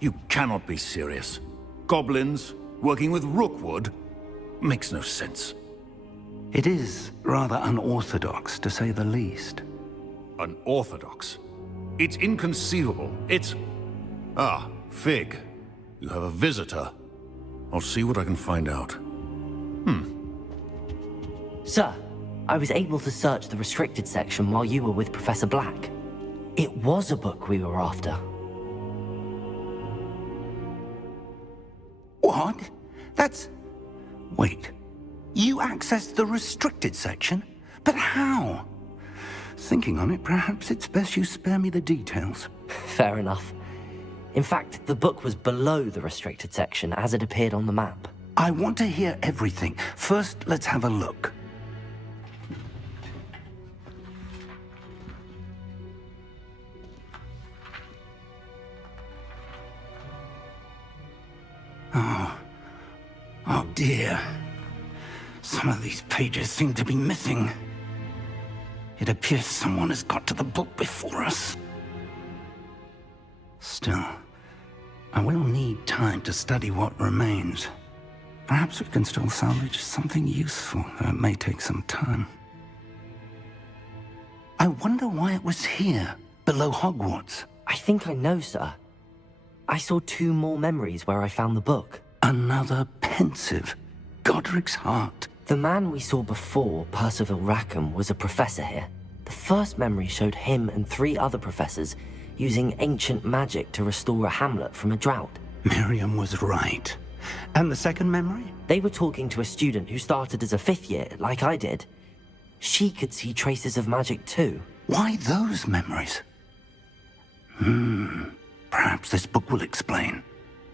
You cannot be serious. Goblins working with Rookwood? Makes no sense. It is rather unorthodox, to say the least. Unorthodox? It's inconceivable. It's... Ah, Fig. You have a visitor. I'll see what I can find out. Sir, I was able to search the restricted section while you were with Professor Black. It was a book we were after. What? That's... Wait. You accessed the restricted section? But how? Thinking on it, perhaps it's best you spare me the details. Fair enough. In fact, the book was below the restricted section as it appeared on the map. I want to hear everything. First, let's have a look. Oh dear. Some of these pages seem to be missing. It appears someone has got to the book before us. Still, I will need time to study what remains. Perhaps we can still salvage something useful, though it may take some time. I wonder why it was here, below Hogwarts. I think I know, sir. I saw 2 more memories where I found the book. Another pensive. Godric's heart. The man we saw before, Percival Rackham, was a professor here. The first memory showed him and 3 other professors using ancient magic to restore a hamlet from a drought. Miriam was right. And the second memory? They were talking to a student who started as a 5th year, like I did. She could see traces of magic too. Why those memories? Perhaps this book will explain.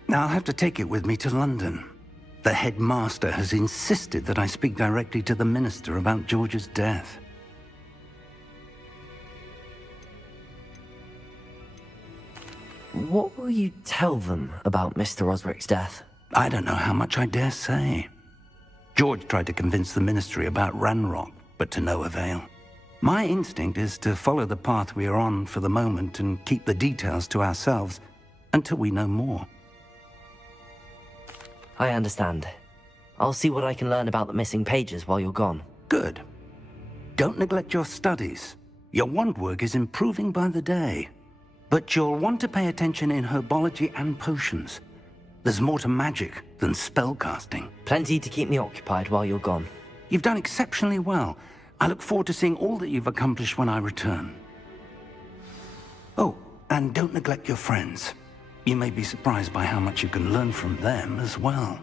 Now I'll have to take it with me to London. The headmaster has insisted that I speak directly to the minister about George's death. What will you tell them about Mr. Osric's death? I don't know how much I dare say. George tried to convince the ministry about Ranrock, but to no avail. My instinct is to follow the path we are on for the moment and keep the details to ourselves until we know more. I understand. I'll see what I can learn about the missing pages while you're gone. Good. Don't neglect your studies. Your wand work is improving by the day. But you'll want to pay attention in herbology and potions. There's more to magic than spellcasting. Plenty to keep me occupied while you're gone. You've done exceptionally well. I look forward to seeing all that you've accomplished when I return. Oh, and don't neglect your friends. You may be surprised by how much you can learn from them as well.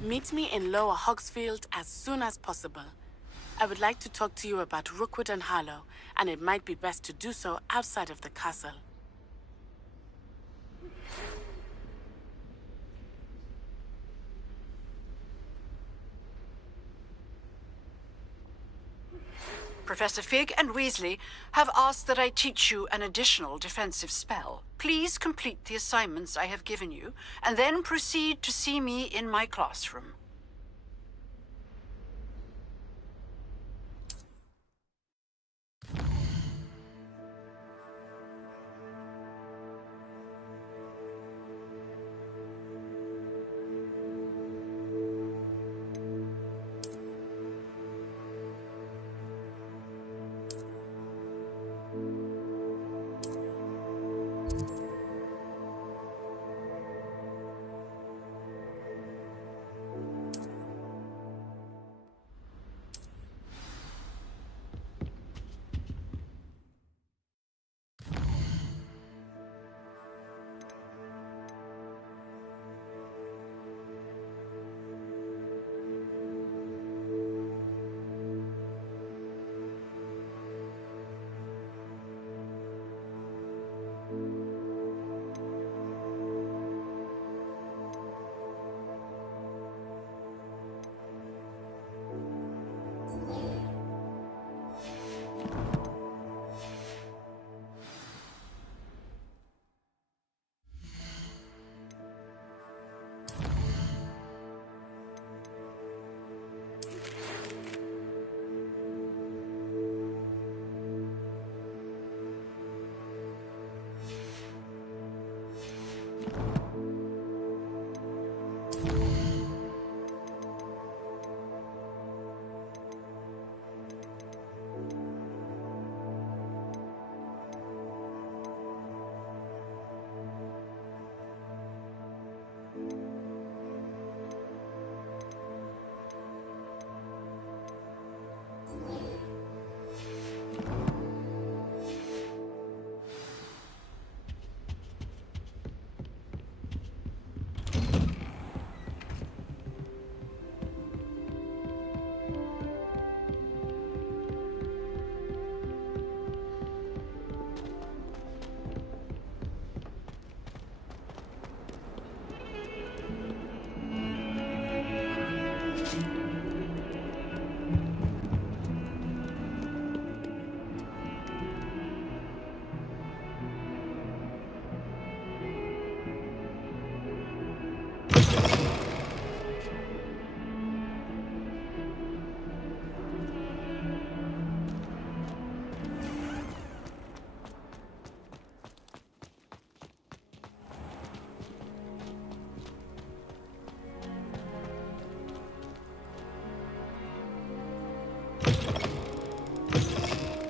Meet me in Lower Hogsfield as soon as possible. I would like to talk to you about Rookwood and Harlow, and it might be best to do so outside of the castle. Professor Fig and Weasley have asked that I teach you an additional defensive spell. Please complete the assignments I have given you, and then proceed to see me in my classroom.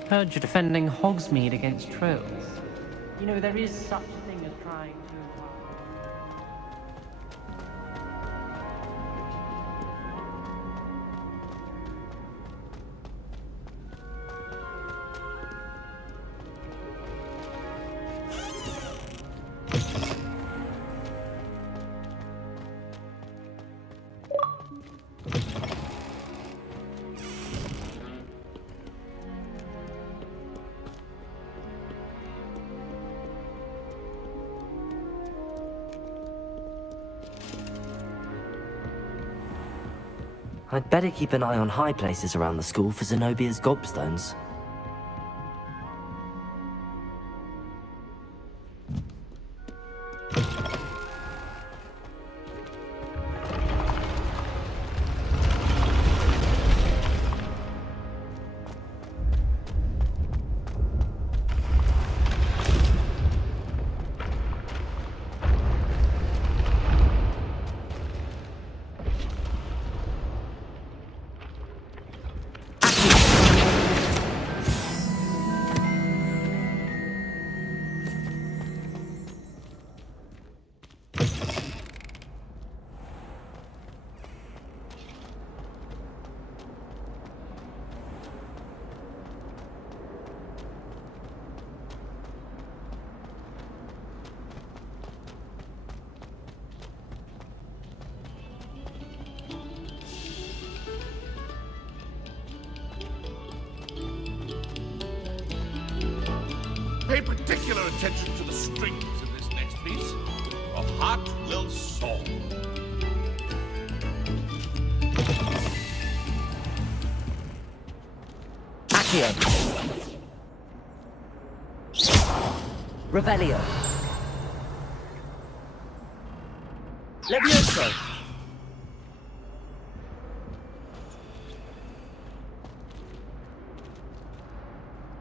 Heard you're defending Hogsmeade against trolls. You know, there is such a thing as trying to... I'd better keep an eye on high places around the school for Zenobia's gobstones. particular attention to the strings in this next piece. Your heart will soar. Accio. Revelio. Levioso.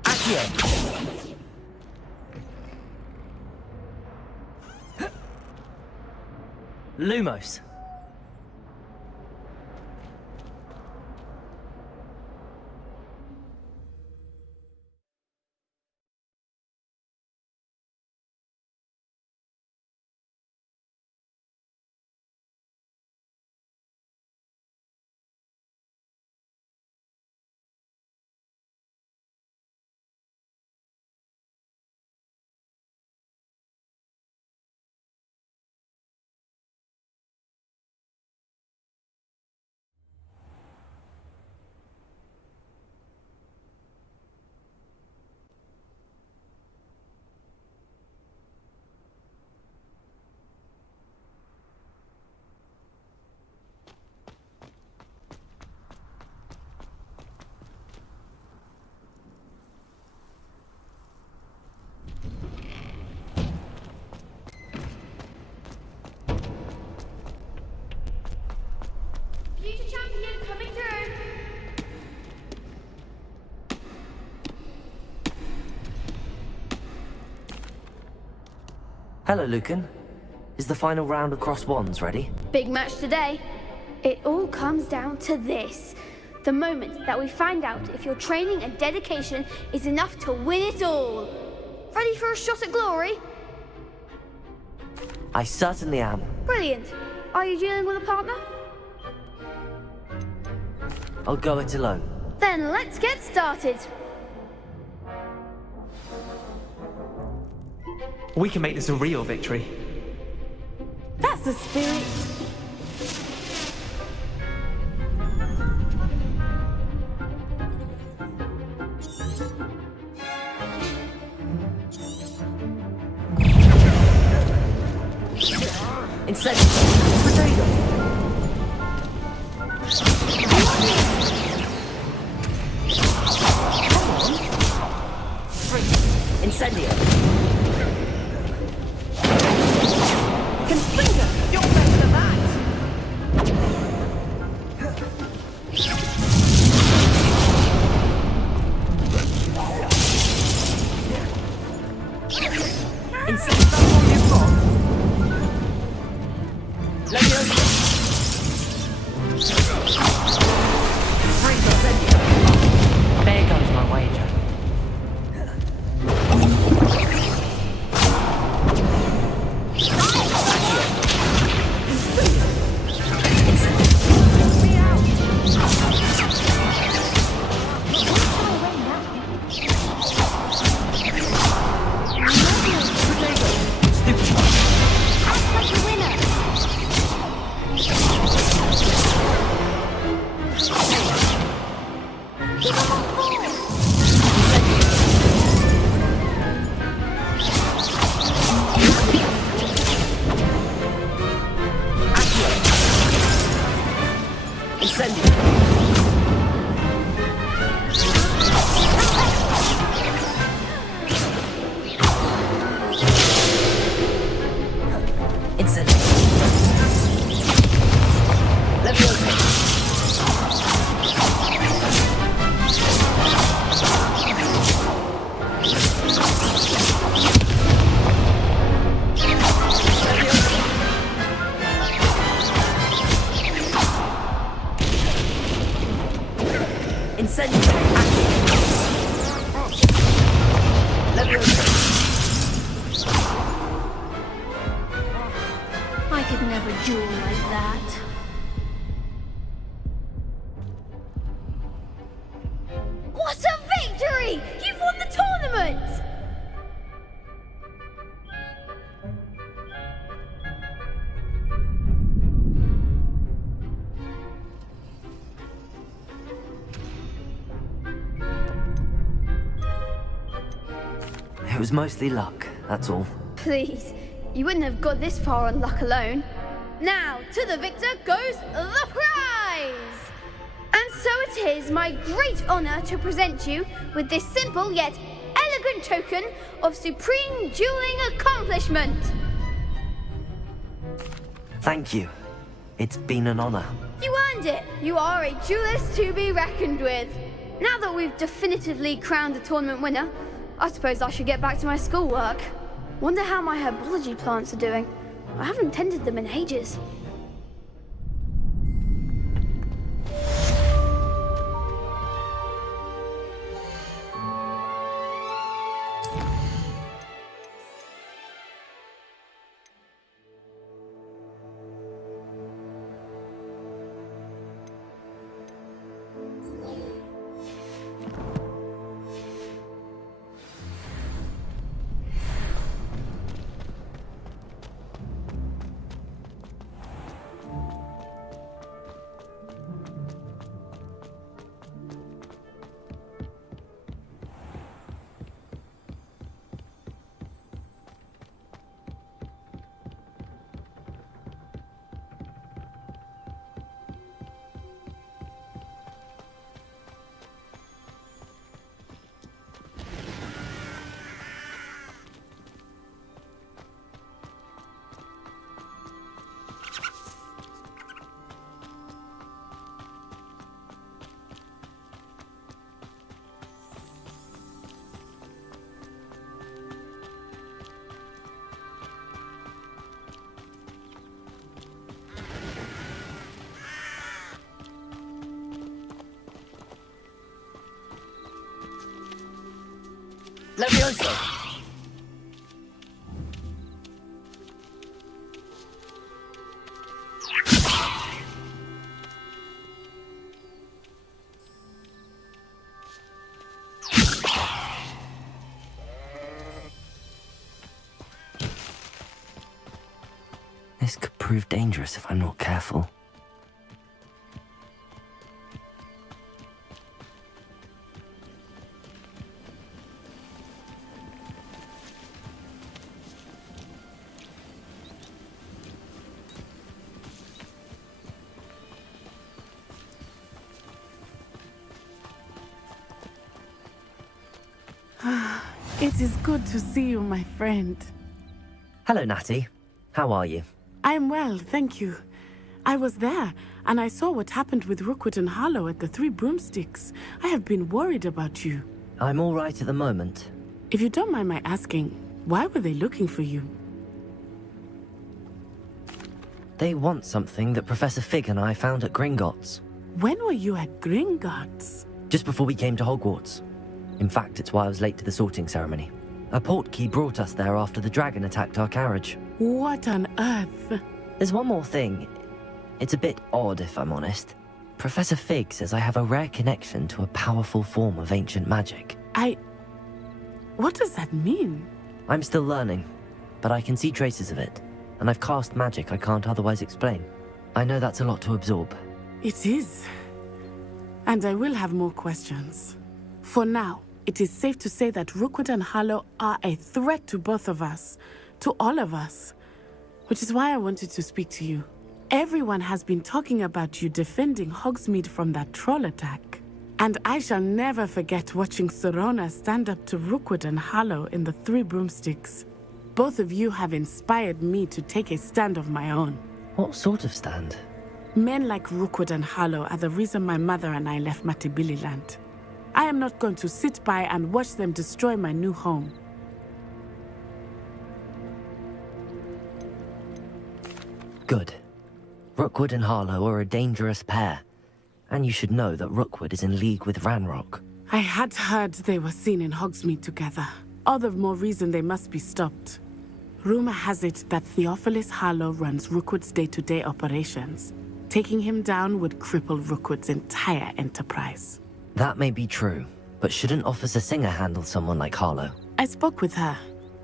Accio. Lumos. Future champion coming through. Hello, Lucan. Is the final round across wands ready? Big match today. It all comes down to this. The moment that we find out if your training and dedication is enough to win it all. Ready for a shot at glory? I certainly am. Brilliant. Are you dealing with a partner? I'll go it alone. Then let's get started. We can make this a real victory. That's the spirit. Incendio. Potato. Incendio. Confringo. You're better than that. Incendio. Levioso. Incendio. There goes my wager. I could never duel like that. What a victory! You've won the tournament! It was mostly luck, that's all. Please, you wouldn't have got this far on luck alone. Now, to the victor goes the prize! And so it is my great honor to present you with this simple yet elegant token of supreme dueling accomplishment. Thank you. It's been an honor. You earned it. You are a duelist to be reckoned with. Now that we've definitively crowned a tournament winner, I suppose I should get back to my schoolwork. Wonder how my herbology plants are doing. I haven't tended them in ages. Levioso! This could prove dangerous if I'm not careful. It is good to see you, my friend. Hello, Natty. How are you? I'm well, thank you. I was there, and I saw what happened with Rookwood and Harlow at the Three Broomsticks. I have been worried about you. I'm all right at the moment. If you don't mind my asking, why were they looking for you? They want something that Professor Fig and I found at Gringotts. When were you at Gringotts? Just before we came to Hogwarts. In fact, it's why I was late to the sorting ceremony. A portkey brought us there after the dragon attacked our carriage. What on earth? There's one more thing. It's a bit odd, if I'm honest. Professor Fig says I have a rare connection to a powerful form of ancient magic. What does that mean? I'm still learning, but I can see traces of it, and I've cast magic I can't otherwise explain. I know that's a lot to absorb. It is. And I will have more questions. For now, it is safe to say that Rookwood and Harlow are a threat to both of us, to all of us, which is why I wanted to speak to you. Everyone has been talking about you defending Hogsmeade from that troll attack. And I shall never forget watching Serona stand up to Rookwood and Harlow in the Three Broomsticks. Both of you have inspired me to take a stand of my own. What sort of stand? Men like Rookwood and Harlow are the reason my mother and I left Matabeleland. I am not going to sit by and watch them destroy my new home. Good. Rookwood and Harlow are a dangerous pair. And you should know that Rookwood is in league with Ranrock. I had heard they were seen in Hogsmeade together. All the more reason they must be stopped. Rumor has it that Theophilus Harlow runs Rookwood's day-to-day operations. Taking him down would cripple Rookwood's entire enterprise. That may be true, but shouldn't Officer Singer handle someone like Harlow? I spoke with her.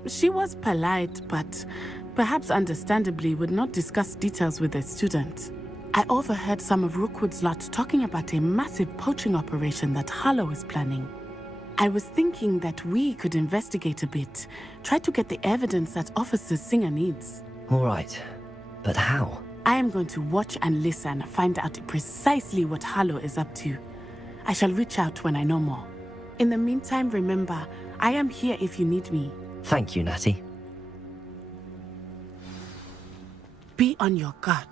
She was polite, but perhaps understandably would not discuss details with a student. I overheard some of Rookwood's lot talking about a massive poaching operation that Harlow is planning. I was thinking that we could investigate a bit. Try to get the evidence that Officer Singer needs. All right. But how? I am going to watch and listen, find out precisely what Harlow is up to. I shall reach out when I know more. In the meantime, remember, I am here if you need me. Thank you, Natty. Be on your guard.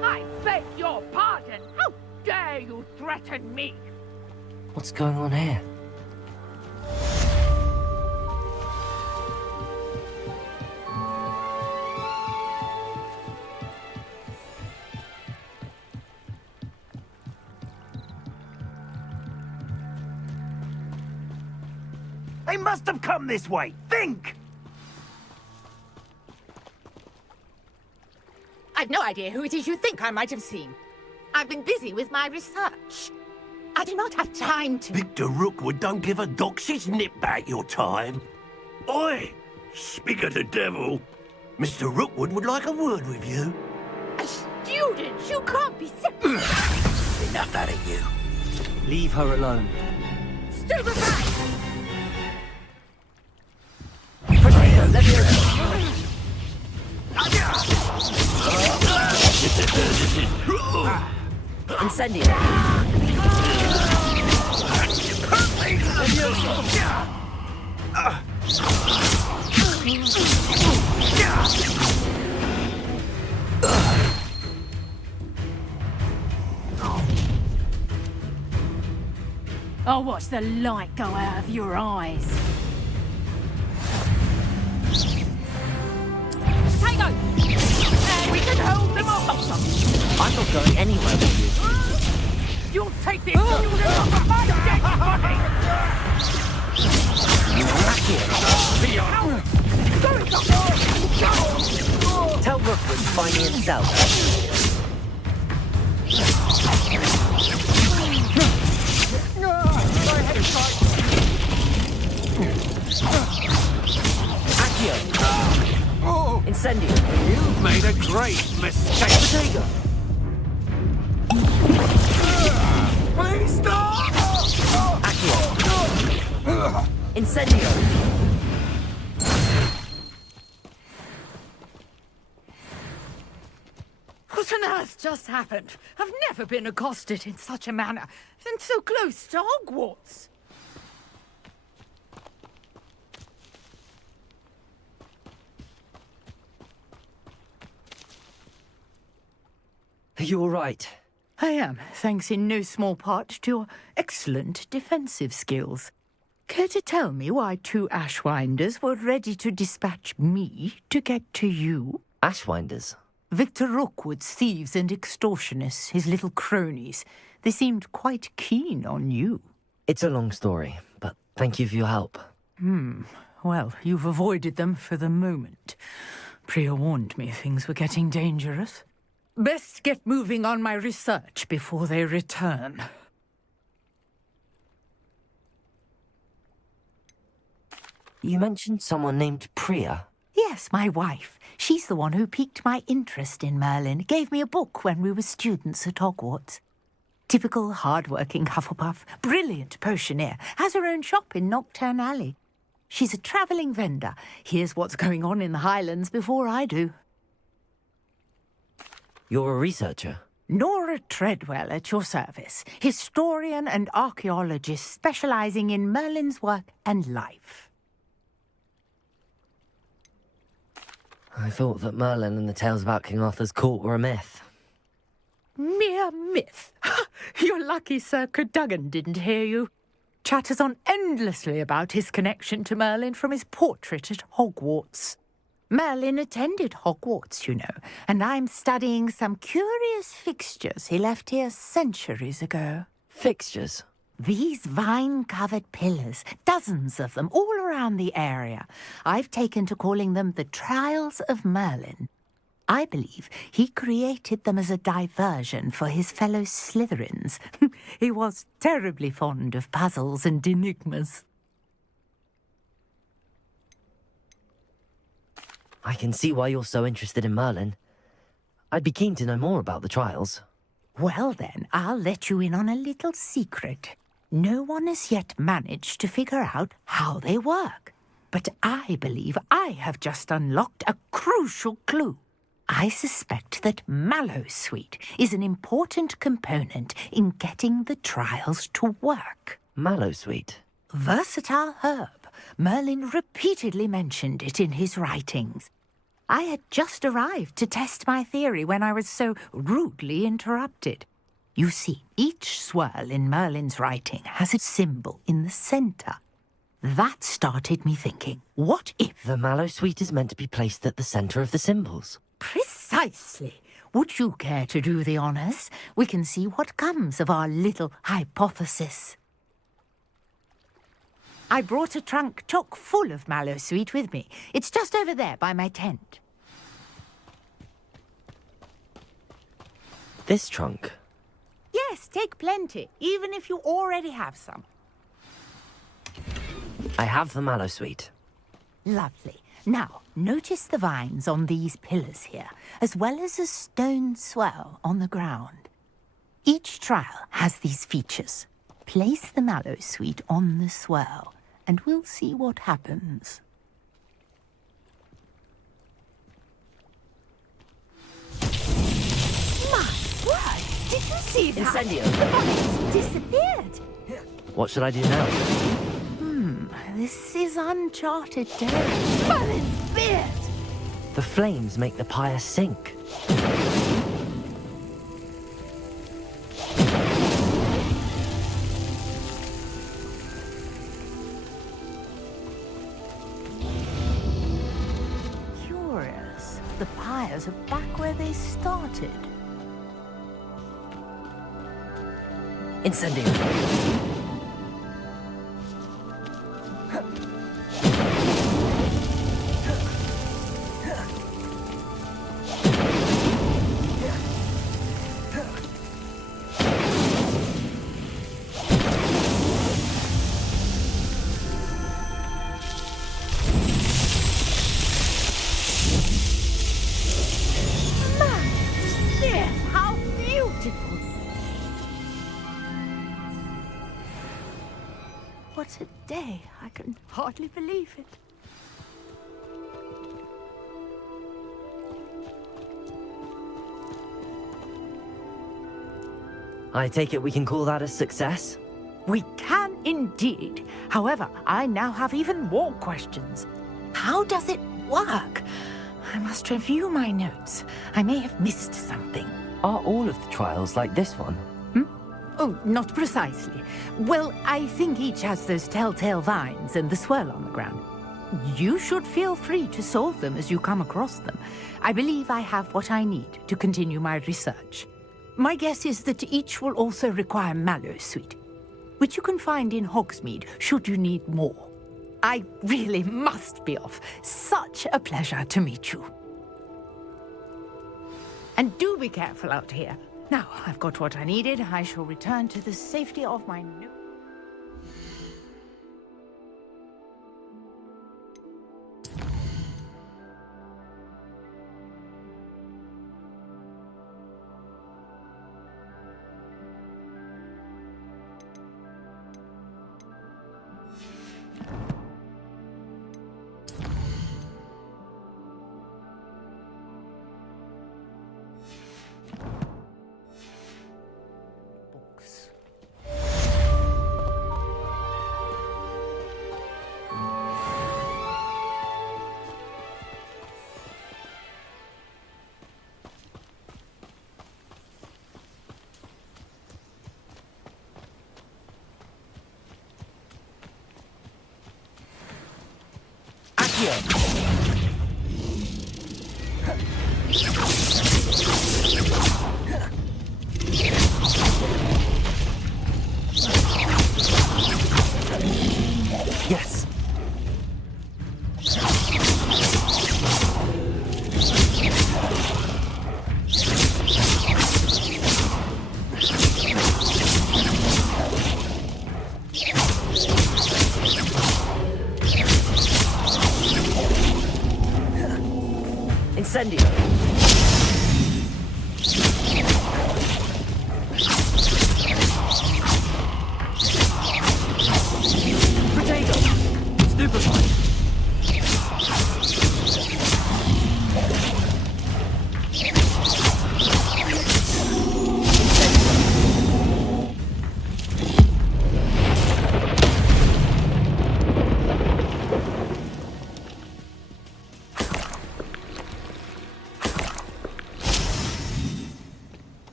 I beg your pardon! How dare you threaten me? What's going on here? They must have come this way. Think! I've no idea who it is you think I might have seen. I've been busy with my research. I do not have time to... Victor Rookwood don't give a doxy's nip back your time. Oi! Speak of the devil. Mr. Rookwood would like a word with you. A student? You can't be sick. Enough out of you. Leave her alone. Stupefy! Let me alone. Incendio. I'll watch the light go out of your eyes. Tango! And we can hold them off. I'm not going anywhere with you. You'll take this student off of my dead body! Tell Rookwood to find me himself. Accio. Incendio. You've made a great mistake. Potato. Please stop! Accio. Incendio. What on earth just happened? I've never been accosted in such a manner, and so close to Hogwarts. Are you all right? I am, thanks in no small part to your excellent defensive skills. Care to tell me why two Ashwinders were ready to dispatch me to get to you? Ashwinders? Victor Rookwood's thieves and extortionists, his little cronies. They seemed quite keen on you. It's a long story, but thank you for your help. Well, you've avoided them for the moment. Priya warned me things were getting dangerous. Best get moving on my research before they return. You mentioned someone named Priya. Yes, my wife. She's the one who piqued my interest in Merlin. Gave me a book when we were students at Hogwarts. Typical hard-working Hufflepuff, brilliant potioneer, has her own shop in Nocturne Alley. She's a travelling vendor. Hears what's going on in the Highlands before I do. You're a researcher? Nora Treadwell at your service. Historian and archaeologist specialising in Merlin's work and life. I thought that Merlin and the tales about King Arthur's court were a myth. Mere myth. You're lucky Sir Cadogan didn't hear you. Chatters on endlessly about his connection to Merlin from his portrait at Hogwarts. Merlin attended Hogwarts, you know, and I'm studying some curious fixtures he left here centuries ago. Fixtures? These vine-covered pillars, dozens of them, all around the area. I've taken to calling them the Trials of Merlin. I believe he created them as a diversion for his fellow Slytherins. He was terribly fond of puzzles and enigmas. I can see why you're so interested in Merlin. I'd be keen to know more about the trials. Well then, I'll let you in on a little secret. No one has yet managed to figure out how they work. But I believe I have just unlocked a crucial clue. I suspect that Mallowsweet is an important component in getting the trials to work. Mallowsweet? Versatile herb. Merlin repeatedly mentioned it in his writings. I had just arrived to test my theory when I was so rudely interrupted. You see, each swirl in Merlin's writing has a symbol in the center. That started me thinking, what if... The Mallowsweet is meant to be placed at the center of the symbols. Precisely. Would you care to do the honors? We can see what comes of our little hypothesis. I brought a trunk chock full of Mallowsweet with me. It's just over there by my tent. This trunk? Yes, take plenty, even if you already have some. I have the Mallowsweet. Lovely. Now, notice the vines on these pillars here, as well as a stone swell on the ground. Each trial has these features. Place the Mallowsweet on the swell, and we'll see what happens. My word! Did you see that? Incendio! The vines disappeared! What should I do now? This is uncharted territory. Merlin's beard! The flames make the pyre sink. Curious. The pyres are back where they started. Incendio! What a day. I can hardly believe it. I take it we can call that a success? We can indeed. However, I now have even more questions. How does it work? I must review my notes. I may have missed something. Are all of the trials like this one? Oh, not precisely. Well, I think each has those telltale vines and the swirl on the ground. You should feel free to solve them as you come across them. I believe I have what I need to continue my research. My guess is that each will also require Mallowsweet, which you can find in Hogsmeade should you need more. I really must be off. Such a pleasure to meet you. And do be careful out here. Now, I've got what I needed. I shall return to the safety of my new...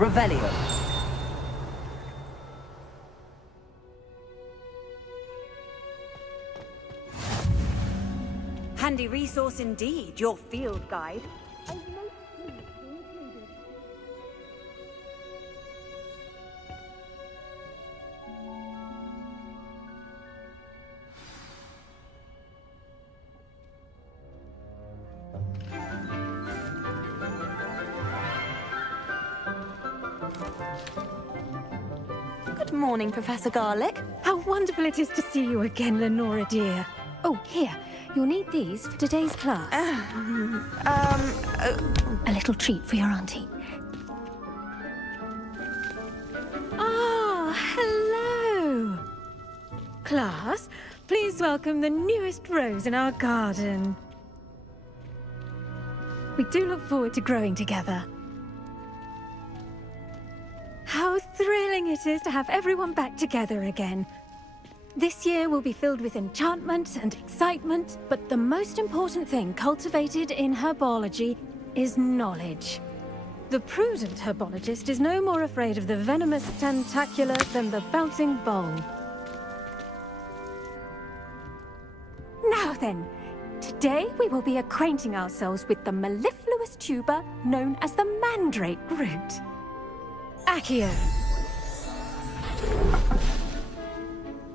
Revelio. Handy resource indeed, your field guide. Good morning, Professor Garlick. How wonderful it is to see you again, Lenora dear. Oh, here. You'll need these for today's class. A little treat for your auntie. Ah, hello. Class, please welcome the newest rose in our garden. We do look forward to growing together. How thrilling it is to have everyone back together again. This year will be filled with enchantment and excitement, but the most important thing cultivated in herbology is knowledge. The prudent herbologist is no more afraid of the venomous tentacula than the bouncing bulb. Now then, today we will be acquainting ourselves with the mellifluous tuber known as the mandrake root. Accio.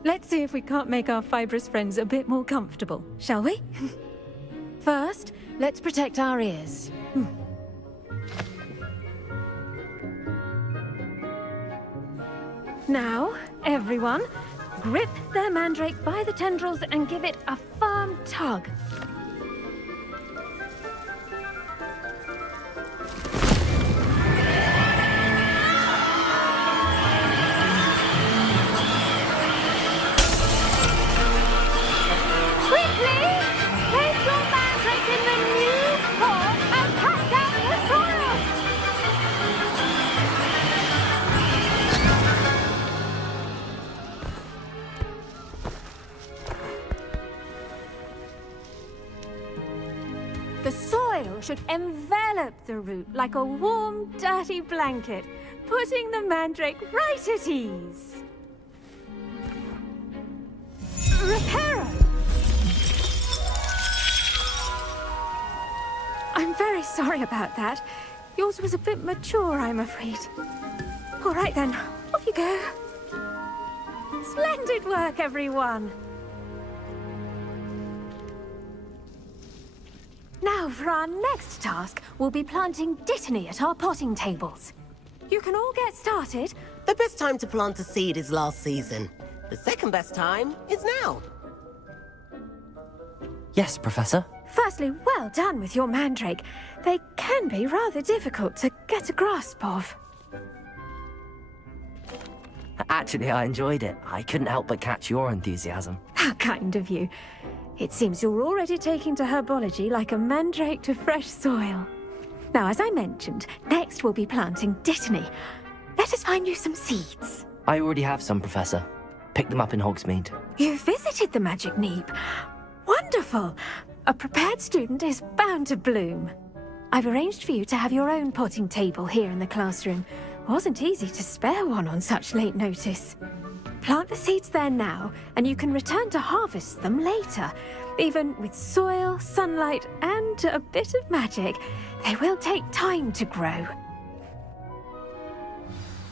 Let's see if we can't make our fibrous friends a bit more comfortable, shall we? First, let's protect our ears. Now, everyone, grip their mandrake by the tendrils and give it a firm tug. The soil should envelop the root like a warm, dirty blanket, putting the mandrake right at ease. Reparo! I'm very sorry about that. Yours was a bit mature, I'm afraid. All right then, off you go. Splendid work, everyone! Now, for our next task, we'll be planting dittany at our potting tables. You can all get started. The best time to plant a seed is last season. The second best time is now. Yes, Professor. Firstly, well done with your mandrake. They can be rather difficult to get a grasp of. Actually, I enjoyed it. I couldn't help but catch your enthusiasm. How kind of you. It seems you're already taking to herbology like a mandrake to fresh soil. Now, as I mentioned, next we'll be planting dittany. Let us find you some seeds. I already have some, Professor. Picked them up in Hogsmeade. You visited the Magic Neep. Wonderful! A prepared student is bound to bloom. I've arranged for you to have your own potting table here in the classroom. Wasn't easy to spare one on such late notice. Plant the seeds there now, and you can return to harvest them later. Even with soil, sunlight, and a bit of magic, they will take time to grow.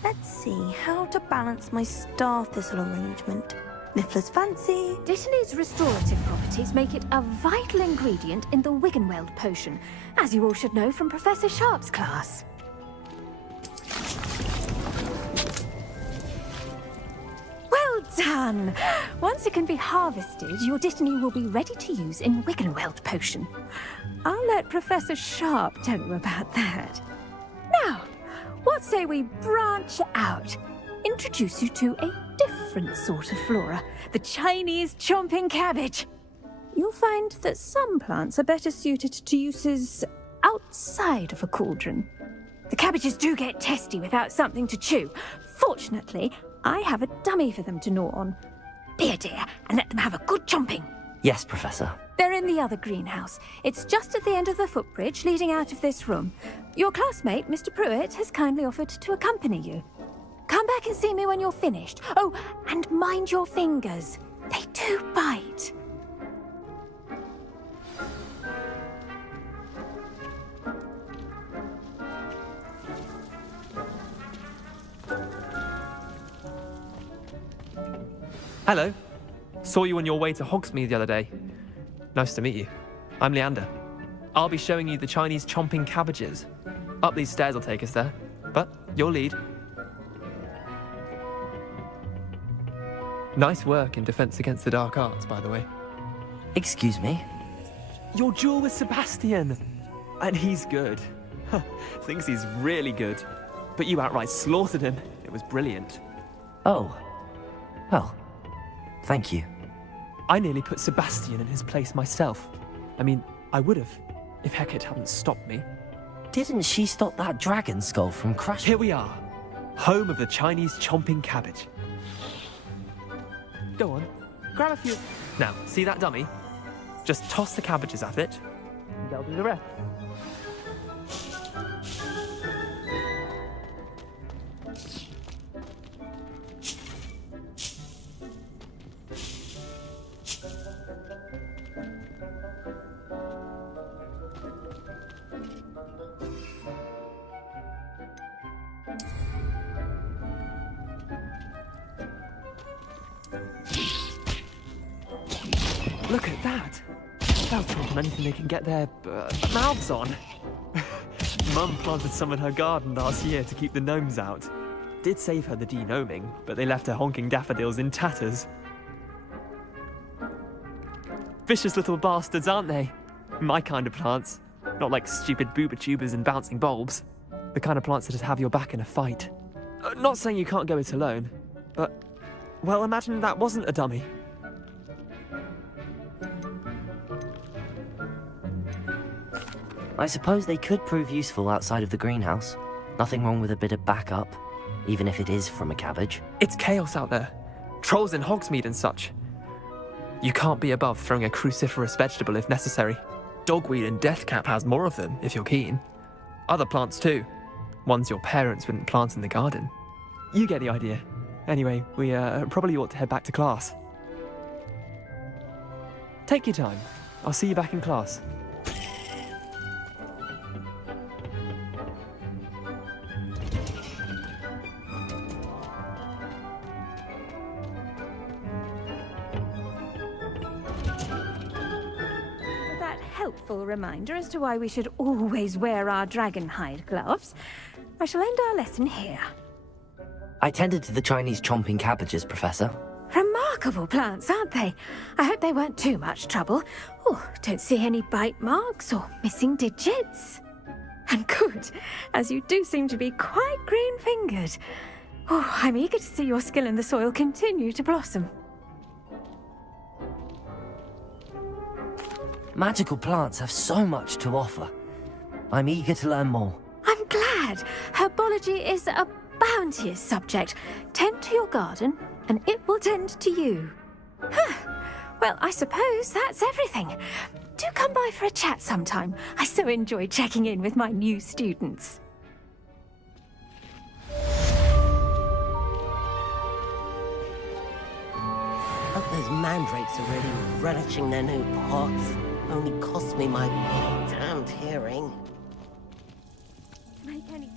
Let's see how to balance my star thistle arrangement. Niffler's fancy. Dittany's restorative properties make it a vital ingredient in the Wiggenweld potion, as you all should know from Professor Sharp's class. Well done! Once it can be harvested, your dittany will be ready to use in Wiggenweld potion. I'll let Professor Sharp tell you about that. Now, what say we branch out? Introduce you to a different sort of flora, the Chinese chomping cabbage. You'll find that some plants are better suited to uses outside of a cauldron. The cabbages do get testy without something to chew. Fortunately, I have a dummy for them to gnaw on. Be a dear and let them have a good chomping. Yes, Professor. They're in the other greenhouse. It's just at the end of the footbridge leading out of this room. Your classmate, Mr. Pruitt, has kindly offered to accompany you. Come back and see me when you're finished. Oh, and mind your fingers. They do bite. Hello. Saw you on your way to Hogsmeade the other day. Nice to meet you. I'm Leander. I'll be showing you the Chinese chomping cabbages. Up these stairs will take us there, but you'll lead. Nice work in Defense Against the Dark Arts, by the way. Excuse me? Your duel with Sebastian! And he's good. Thinks he's really good. But you outright slaughtered him. It was brilliant. Oh. Well, thank you. I nearly put Sebastian in his place myself. I mean, I would have, if Hecate hadn't stopped me. Didn't she stop that dragon skull from crashing? Here we are, home of the Chinese chomping cabbage. Go on, grab a few. Now, see that dummy? Just toss the cabbages at it, and they'll do the rest. Look at that! They'll talk on anything they can get their mouths on. Mum planted some in her garden last year to keep the gnomes out. Did save her the de-gnoming, but they left her honking daffodils in tatters. Vicious little bastards, aren't they? My kind of plants. Not like stupid booba tubers and bouncing bulbs. The kind of plants that'd have your back in a fight. Not saying you can't go it alone, but... well, imagine that wasn't a dummy. I suppose they could prove useful outside of the greenhouse. Nothing wrong with a bit of backup, even if it is from a cabbage. It's chaos out there. Trolls in Hogsmeade and such. You can't be above throwing a cruciferous vegetable if necessary. Dogweed and deathcap has more of them, if you're keen. Other plants too. Ones your parents wouldn't plant in the garden. You get the idea. Anyway, we probably ought to head back to class. Take your time. I'll see you back in class. Helpful reminder as to why we should always wear our dragon hide gloves. I shall end our lesson here. I tended to the Chinese chomping cabbages, Professor. Remarkable plants, aren't they? I hope they weren't too much trouble. Oh, don't see any bite marks or missing digits. And good, as you do seem to be quite green-fingered. Oh, I'm eager to see your skill in the soil continue to blossom. Magical plants have so much to offer. I'm eager to learn more. I'm glad. Herbology is a bounteous subject. Tend to your garden, and it will tend to you. Well, I suppose that's everything. Do come by for a chat sometime. I so enjoy checking in with my new students. Hope those mandrakes are really relishing their new pots. Only cost me my damned hearing. Make any...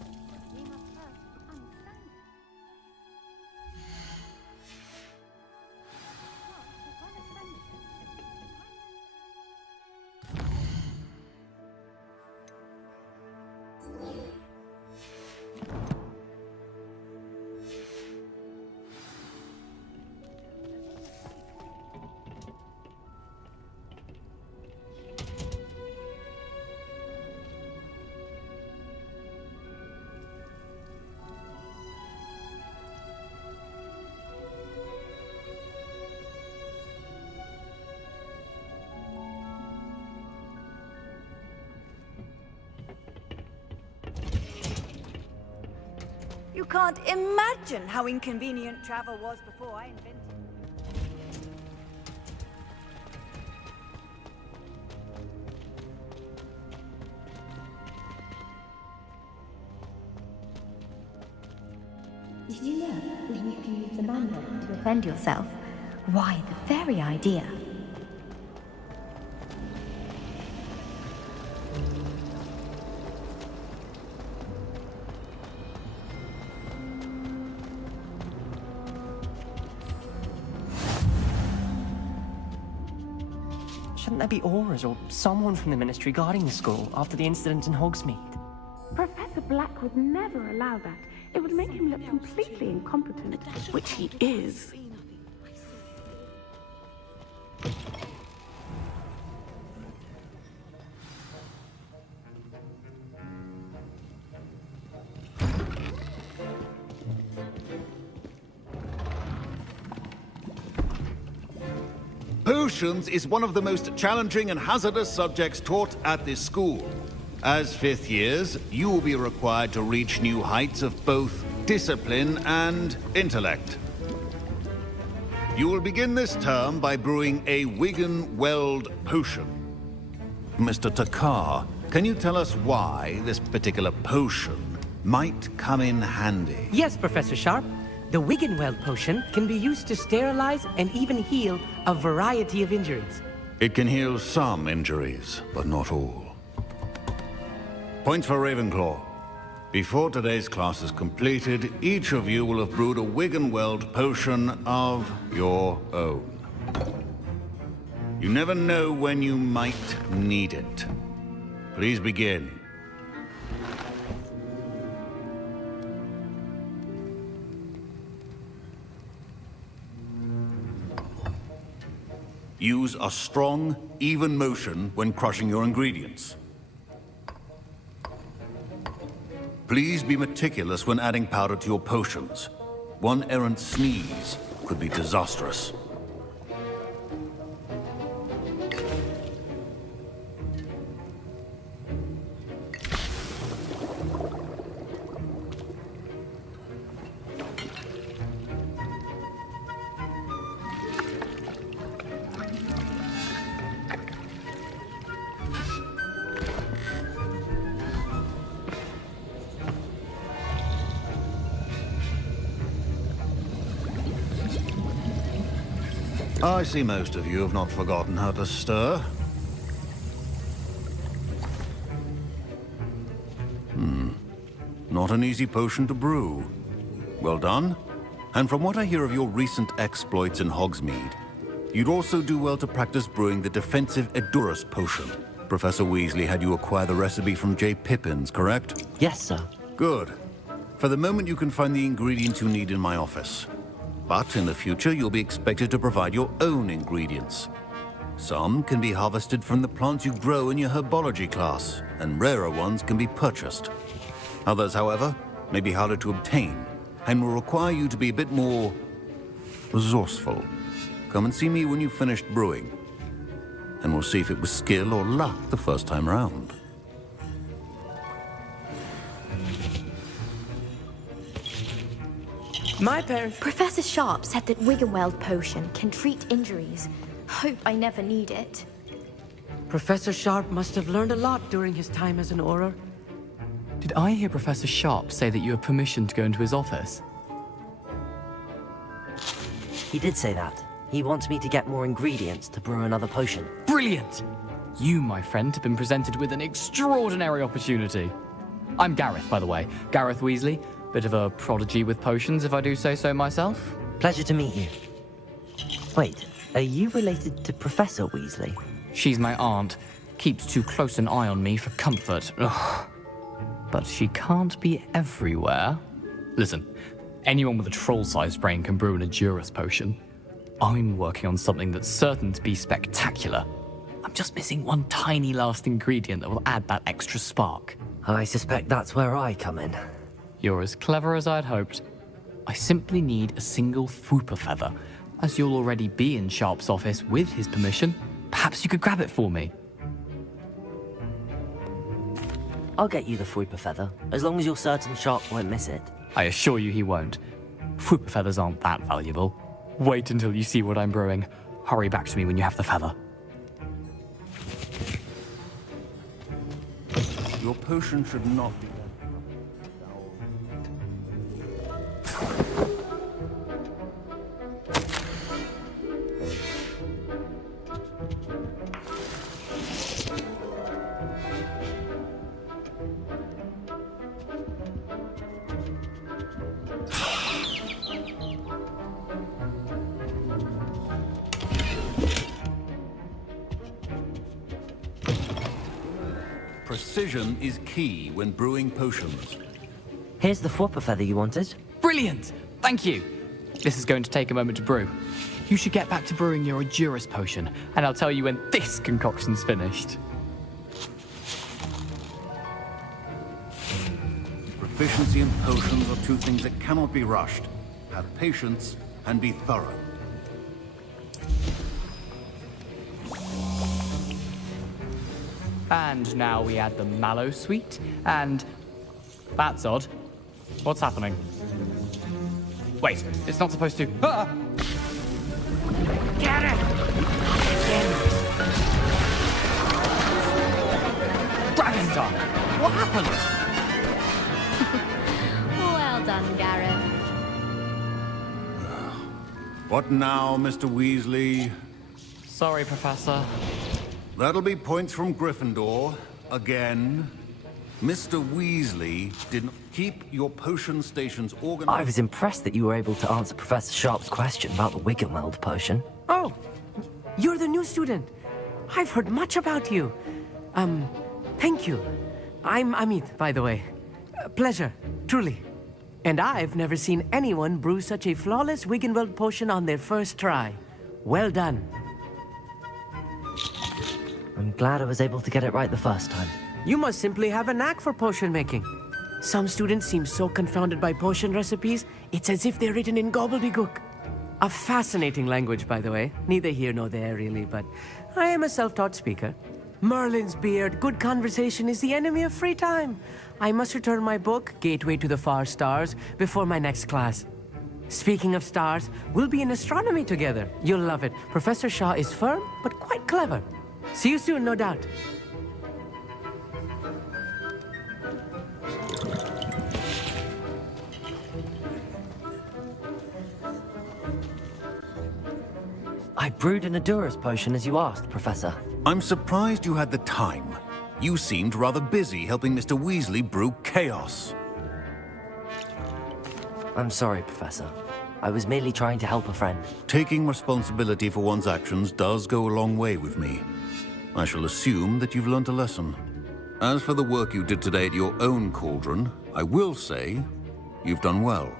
You can't imagine how inconvenient travel was before I invented Did you know that you can use the manual to defend yourself? Why, the very idea. Shouldn't there be auras or someone from the Ministry guarding the school after the incident in Hogsmeade? Professor Black would never allow that. It would make him look completely incompetent, which he is. Potions is one of the most challenging and hazardous subjects taught at this school. As fifth years, you will be required to reach new heights of both discipline and intellect. You will begin this term by brewing a Wiggenweld potion. Mr. Takar, can you tell us why this particular potion might come in handy? Yes, Professor Sharp. The Wiggenweld potion can be used to sterilize and even heal a variety of injuries. It can heal some injuries, but not all. Point for Ravenclaw. Before today's class is completed, each of you will have brewed a Wiggenweld potion of your own. You never know when you might need it. Please begin. Use a strong, even motion when crushing your ingredients. Please be meticulous when adding powder to your potions. One errant sneeze could be disastrous. I see most of you have not forgotten how to stir. Not an easy potion to brew. Well done. And from what I hear of your recent exploits in Hogsmeade, you'd also do well to practice brewing the defensive Edurus potion. Professor Weasley had you acquire the recipe from J. Pippins, correct? Yes, sir. Good. For the moment, you can find the ingredients you need in my office. But in the future, you'll be expected to provide your own ingredients. Some can be harvested from the plants you grow in your herbology class, and rarer ones can be purchased. Others, however, may be harder to obtain, and will require you to be a bit more resourceful. Come and see me when you've finished brewing, and we'll see if it was skill or luck the first time round. My parents... Professor Sharp said that Wiggenweld potion can treat injuries. Hope I never need it. Professor Sharp must have learned a lot during his time as an Auror. Did I hear Professor Sharp say that you have permission to go into his office? He did say that. He wants me to get more ingredients to brew another potion. Brilliant! You, my friend, have been presented with an extraordinary opportunity. I'm Gareth, by the way. Gareth Weasley. Bit of a prodigy with potions, if I do say so myself. Pleasure to meet you. Wait, are you related to Professor Weasley? She's my aunt. Keeps too close an eye on me for comfort. Ugh. But she can't be everywhere. Listen, anyone with a troll-sized brain can brew an Edurus potion. I'm working on something that's certain to be spectacular. I'm just missing one tiny last ingredient that will add that extra spark. I suspect that's where I come in. You're as clever as I'd hoped. I simply need a single Fwooper feather. As you'll already be in Sharp's office with his permission, perhaps you could grab it for me. I'll get you the Fwooper feather, as long as you're certain Sharp won't miss it. I assure you he won't. Fwooper feathers aren't that valuable. Wait until you see what I'm brewing. Hurry back to me when you have the feather. Your potion should not be... Precision is key when brewing potions. Here's the Fwopper feather you wanted. Brilliant! Thank you. This is going to take a moment to brew. You should get back to brewing your Edurus potion, and I'll tell you when this concoction's finished. Proficiency in potions are two things that cannot be rushed. Have patience and be thorough. And now we add the mallow sweet, and... That's odd. What's happening? Wait, it's not supposed to... Ah! Get it! Dragon Tongue! What happened? Well done, Gareth. What now, Mr. Weasley? Sorry, Professor. That'll be points from Gryffindor. Again. Mr. Weasley didn't keep your potion stations organized. I was impressed that you were able to answer Professor Sharp's question about the Wiggenweld potion. Oh, you're the new student. I've heard much about you. Thank you. I'm Amit, by the way. Pleasure, truly. And I've never seen anyone brew such a flawless Wiggenweld potion on their first try. Well done. I'm glad I was able to get it right the first time. You must simply have a knack for potion making. Some students seem so confounded by potion recipes, it's as if they're written in gobbledygook. A fascinating language, by the way. Neither here nor there, really, but I am a self-taught speaker. Merlin's beard, good conversation is the enemy of free time. I must return my book, Gateway to the Far Stars, before my next class. Speaking of stars, we'll be in astronomy together. You'll love it. Professor Shaw is firm, but quite clever. See you soon, no doubt. I brewed an Edurus potion as you asked, Professor. I'm surprised you had the time. You seemed rather busy helping Mr. Weasley brew chaos. I'm sorry, Professor. I was merely trying to help a friend. Taking responsibility for one's actions does go a long way with me. I shall assume that you've learnt a lesson. As for the work you did today at your own cauldron, I will say you've done well.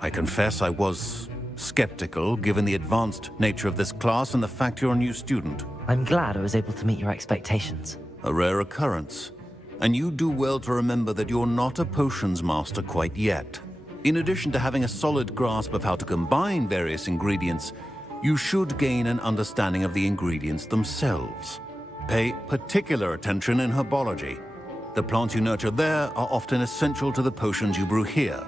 I confess I was skeptical, given the advanced nature of this class and the fact you're a new student. I'm glad I was able to meet your expectations. A rare occurrence. And you do well to remember that you're not a potions master quite yet. In addition to having a solid grasp of how to combine various ingredients, you should gain an understanding of the ingredients themselves. Pay particular attention in herbology. The plants you nurture there are often essential to the potions you brew here.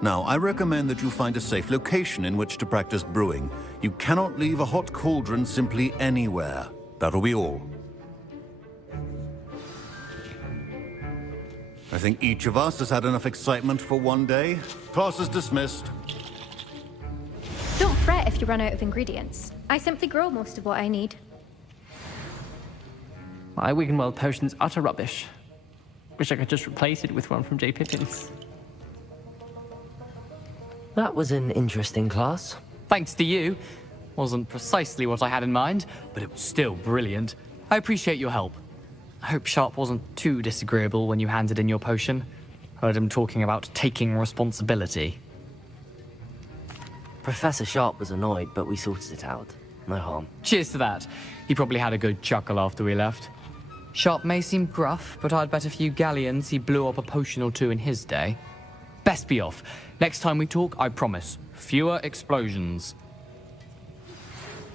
Now, I recommend that you find a safe location in which to practice brewing. You cannot leave a hot cauldron simply anywhere. That'll be all. I think each of us has had enough excitement for one day. Class is dismissed. Don't fret if you run out of ingredients. I simply grow most of what I need. My Wiggenweld potion's utter rubbish. Wish I could just replace it with one from J. Pippin's. That was an interesting class. Thanks to you. Wasn't precisely what I had in mind, but it was still brilliant. I appreciate your help. I hope Sharp wasn't too disagreeable when you handed in your potion. Heard him talking about taking responsibility. Professor Sharp was annoyed, but we sorted it out. No harm. Cheers to that. He probably had a good chuckle after we left. Sharp may seem gruff, but I'd bet a few galleons he blew up a potion or two in his day. Best be off. Next time we talk, I promise, fewer explosions.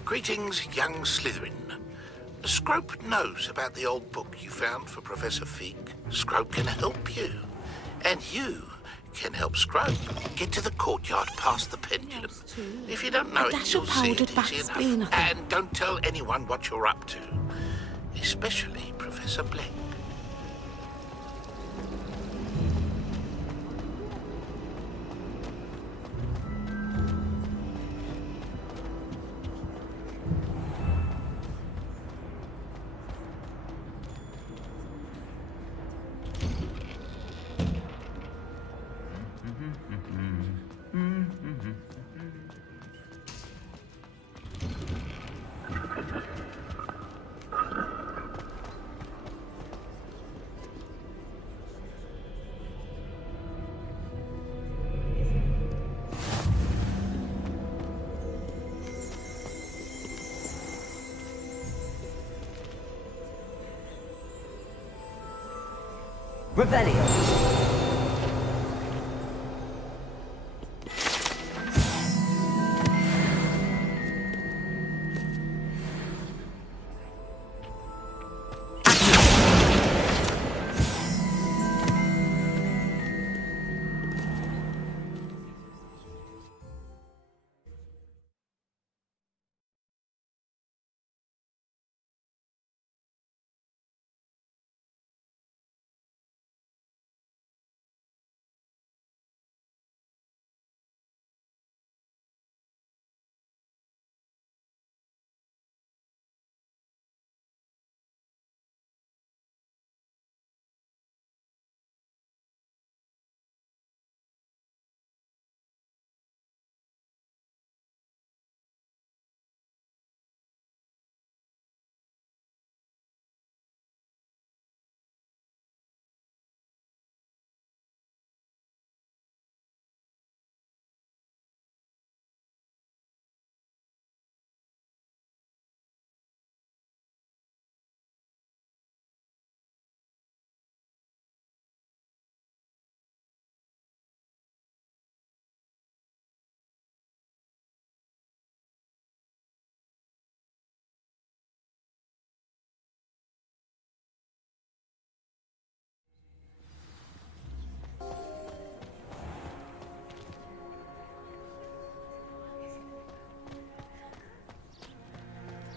Greetings, young Slytherin. Scrope knows about the old book you found for Professor Fig. Scrope can help you. And you can help Scrope get to the courtyard past the pendulum. If you don't know it, you'll see it easy enough. And don't tell anyone what you're up to. Especially Professor Black. Revelio.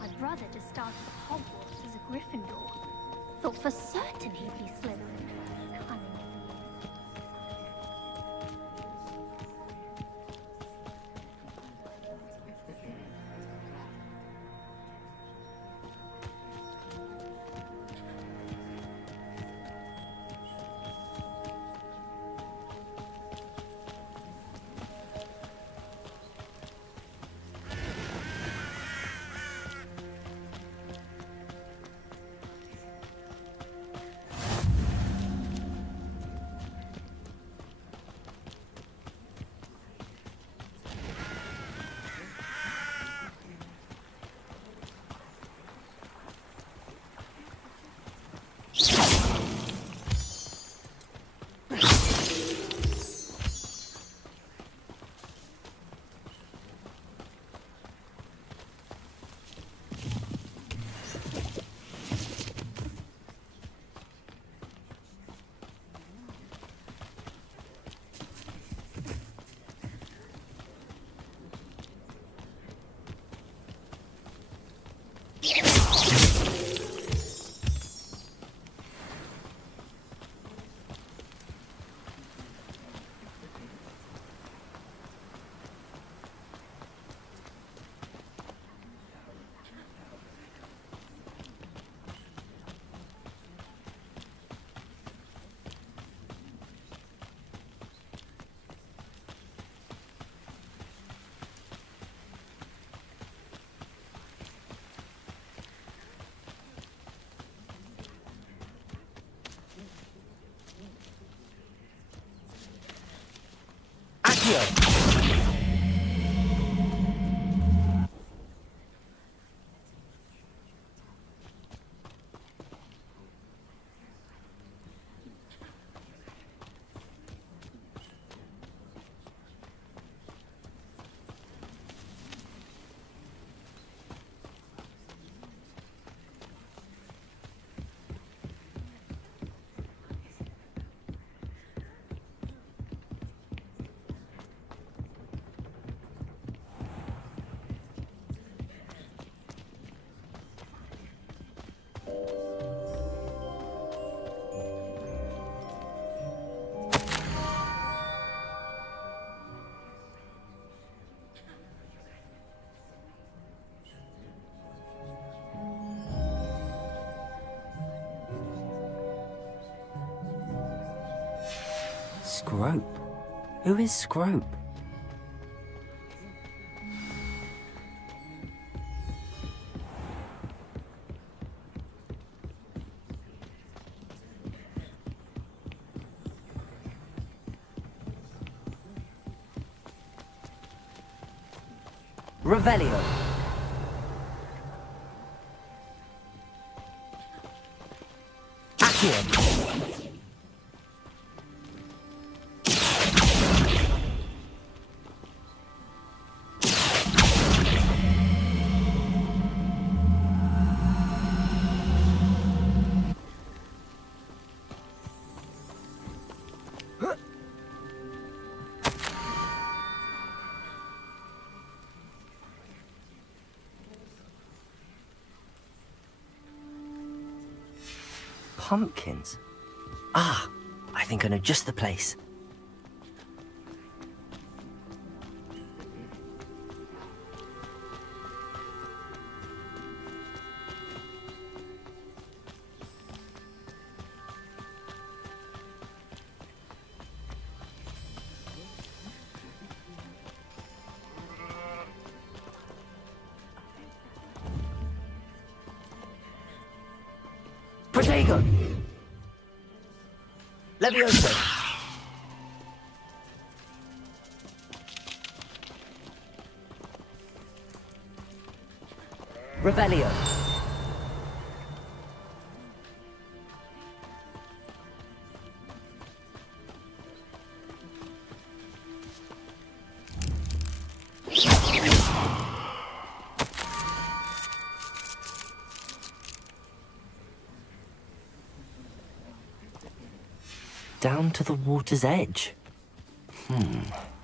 My brother just started at Hogwarts as a Gryffindor. Thought for certain he'd be Slytherin. Cunning. Scrope? Who is Scrope? Revelio. Accio. pumpkins. Ah, I think I know just the place. Protego! Levioso! Revelio! Down to the water's edge.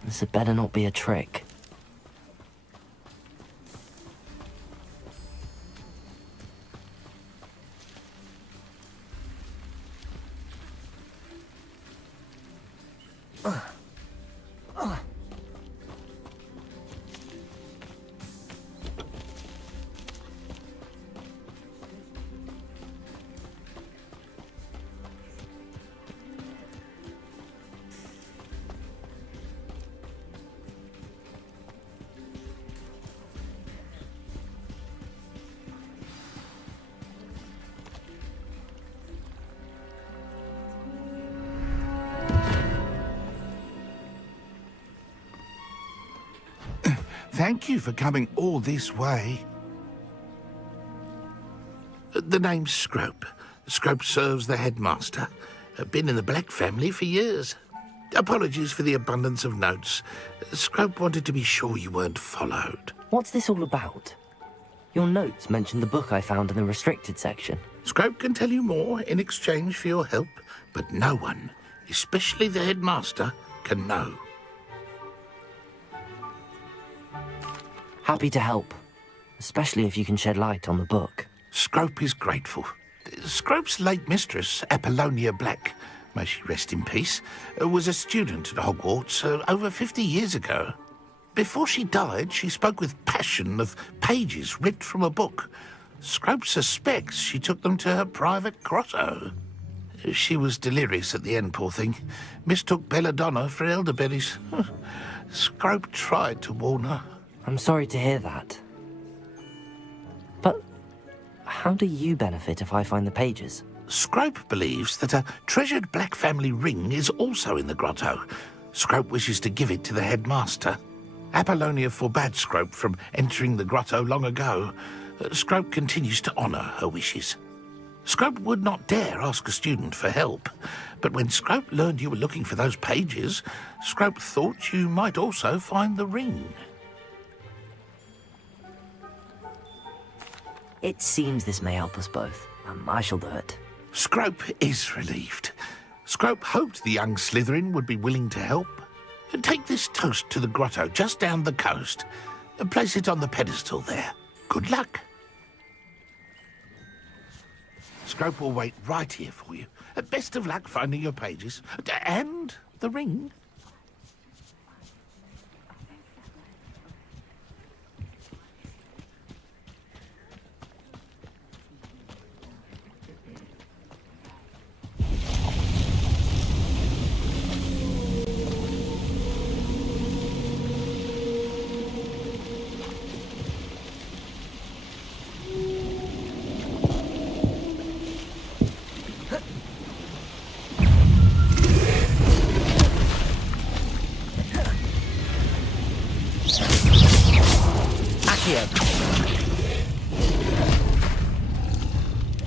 This had better not be a trick. Thank you for coming all this way. The name's Scrope. Scrope serves the headmaster. Been in the Black family for years. Apologies for the abundance of notes. Scrope wanted to be sure you weren't followed. What's this all about? Your notes mentioned the book I found in the restricted section. Scrope can tell you more in exchange for your help, but no one, especially the headmaster, can know. Happy to help, especially if you can shed light on the book. Scrope is grateful. Scrope's late mistress, Apollonia Black, may she rest in peace, was a student at Hogwarts over 50 years ago. Before she died, she spoke with passion of pages ripped from a book. Scrope suspects she took them to her private grotto. She was delirious at the end, poor thing. Mistook belladonna for elderberries. Scrope tried to warn her. I'm sorry to hear that. But how do you benefit if I find the pages? Scrope believes that a treasured Black family ring is also in the grotto. Scrope wishes to give it to the headmaster. Apollonia forbade Scrope from entering the grotto long ago. Scrope continues to honour her wishes. Scrope would not dare ask a student for help, but when Scrope learned you were looking for those pages, Scrope thought you might also find the ring. It seems this may help us both. I shall do it. Scrope is relieved. Scrope hoped the young Slytherin would be willing to help. Take this toast to the grotto just down the coast and place it on the pedestal there. Good luck. Scrope will wait right here for you. Best of luck finding your pages. And the ring.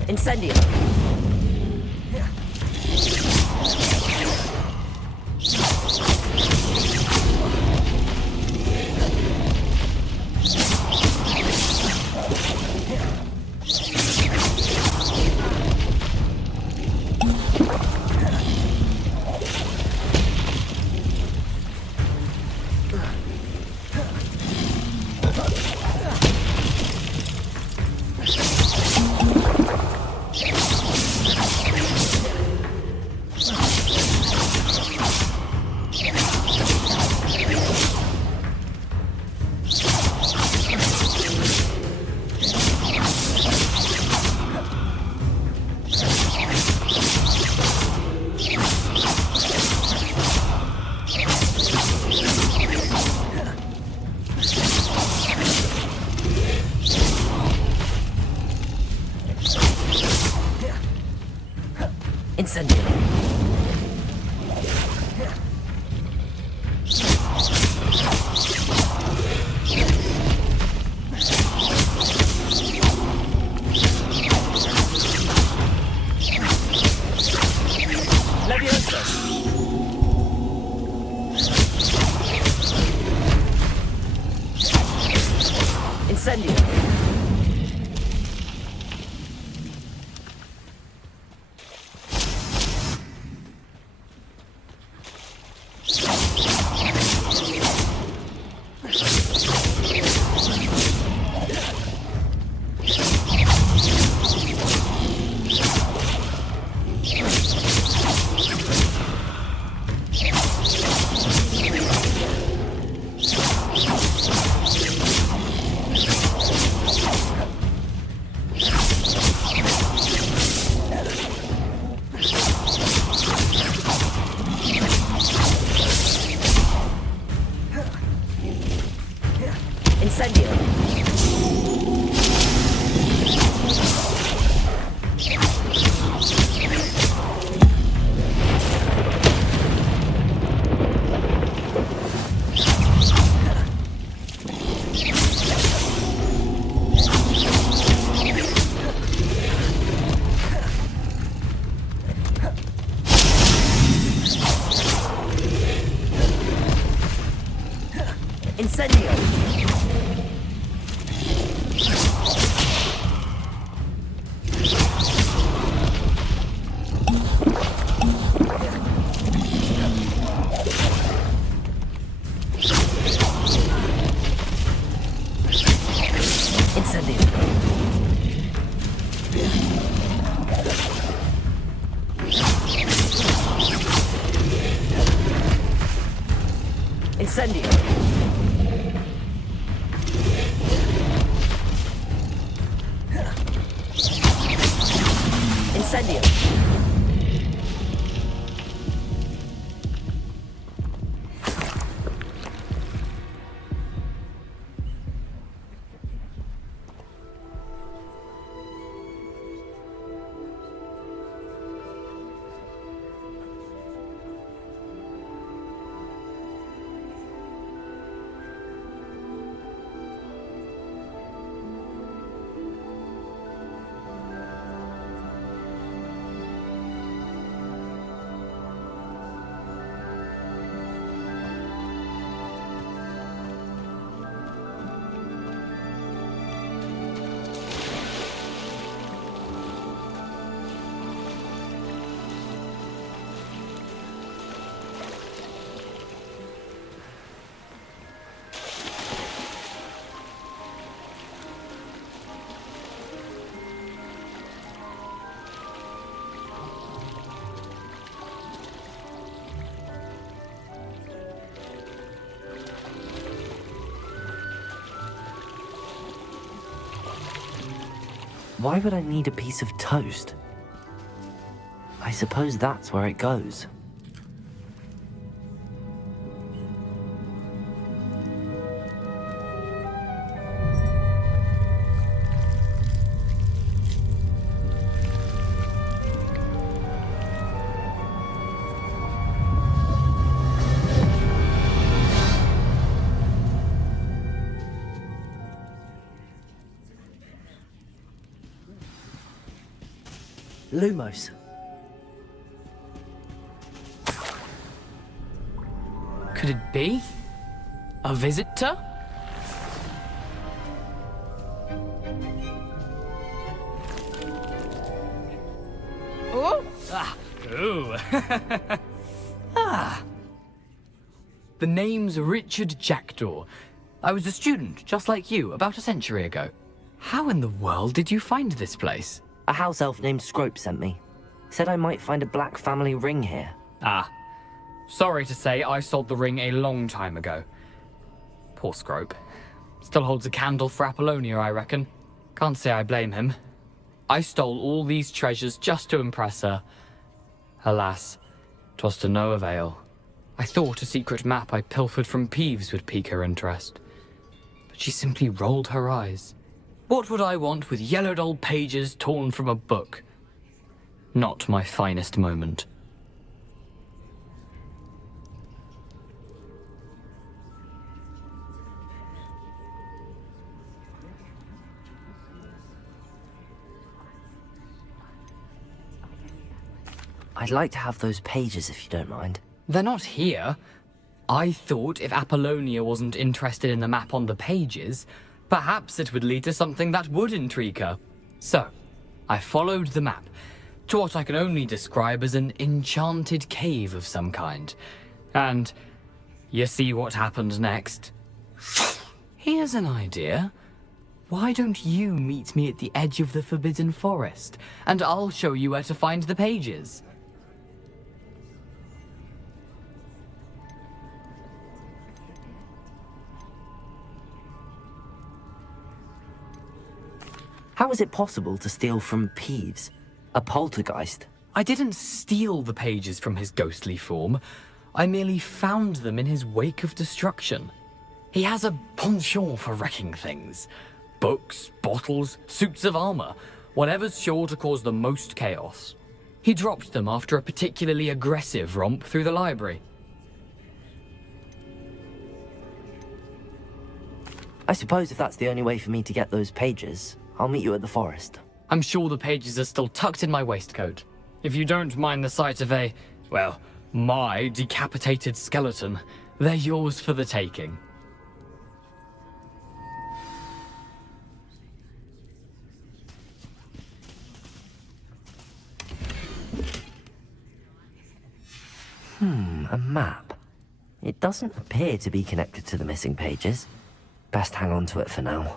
Incendio. Incendio. Leviosa! Incendio. Incendio! Incendio! Incendio! Incendio! Why would I need a piece of toast? I suppose that's where it goes. Lumos. Could it be? A visitor? Oh! Ah! Ooh! Ah! The name's Richard Jackdaw. I was a student, just like you, about a century ago. How in the world did you find this place? A house elf named Scrope sent me. Said I might find a black family ring here. Ah. Sorry to say, I sold the ring a long time ago. Poor Scrope. Still holds a candle for Apollonia, I reckon. Can't say I blame him. I stole all these treasures just to impress her. Alas, 'twas to no avail. I thought a secret map I pilfered from Peeves would pique her interest. But she simply rolled her eyes. What would I want with yellowed old pages torn from a book? not my finest moment. I'd like to have those pages if you don't mind. They're not here. I thought if Apollonia wasn't interested in the map on the pages, perhaps it would lead to something that would intrigue her. So, I followed the map to what I can only describe as an enchanted cave of some kind. And you see what happened next? Here's an idea. Why don't you meet me at the edge of the Forbidden Forest, and I'll show you where to find the pages. How is it possible to steal from Peeves, a poltergeist? I didn't steal the pages from his ghostly form. I merely found them in his wake of destruction. He has a penchant for wrecking things. Books, bottles, suits of armor, whatever's sure to cause the most chaos. He dropped them after a particularly aggressive romp through the library. I suppose if that's the only way for me to get those pages, I'll meet you at the forest. I'm sure the pages are still tucked in my waistcoat. If you don't mind the sight of my decapitated skeleton, they're yours for the taking. A map. It doesn't appear to be connected to the missing pages. Best hang on to it for now.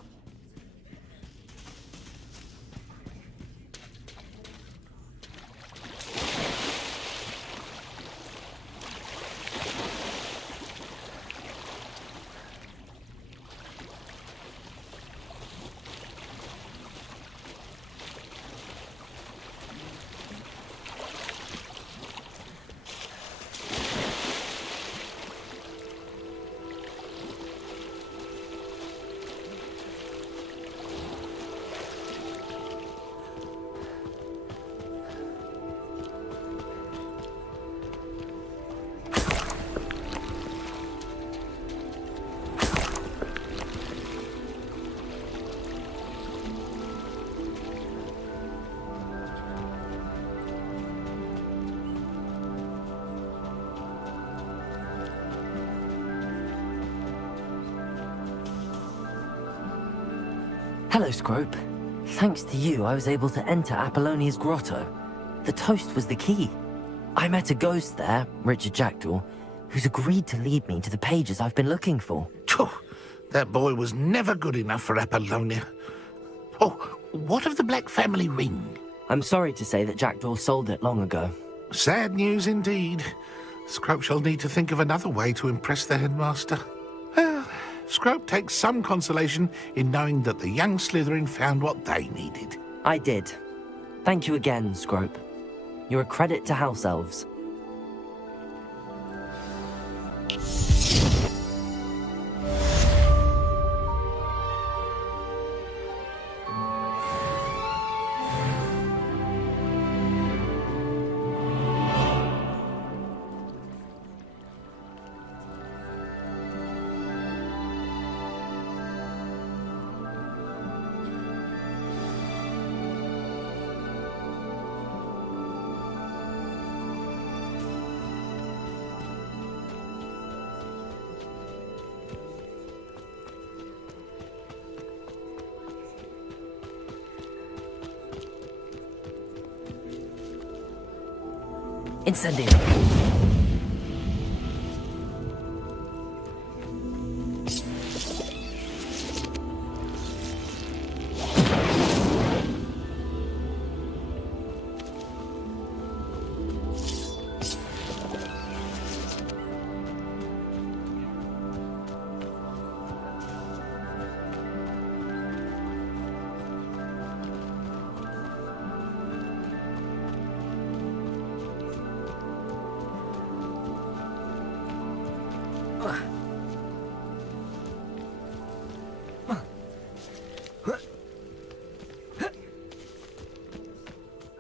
Hello, Scrope. Thanks to you, I was able to enter Apollonia's grotto. The toast was the key. I met a ghost there, Richard Jackdaw, who's agreed to lead me to the pages I've been looking for. That boy was never good enough for Apollonia. Oh, what of the Black family ring? I'm sorry to say that Jackdaw sold it long ago. Sad news indeed. Scrope shall need to think of another way to impress the headmaster. Well, Scrope takes some consolation in knowing that the young Slytherin found what they needed. I did. Thank you again, Scrope. You're a credit to House Elves. Incendio.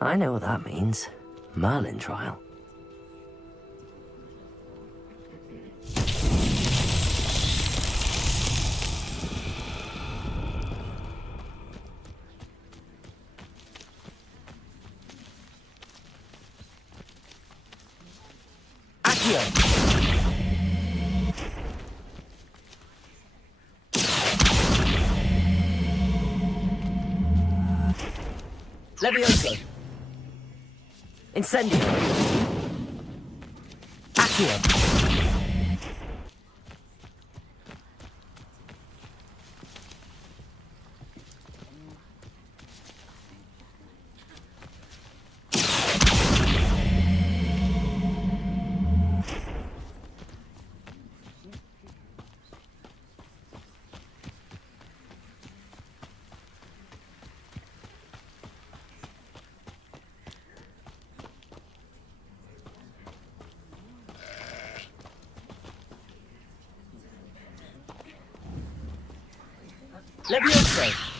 I know what that means. Merlin trial. Levioso. Incendio. Accio. Levioso.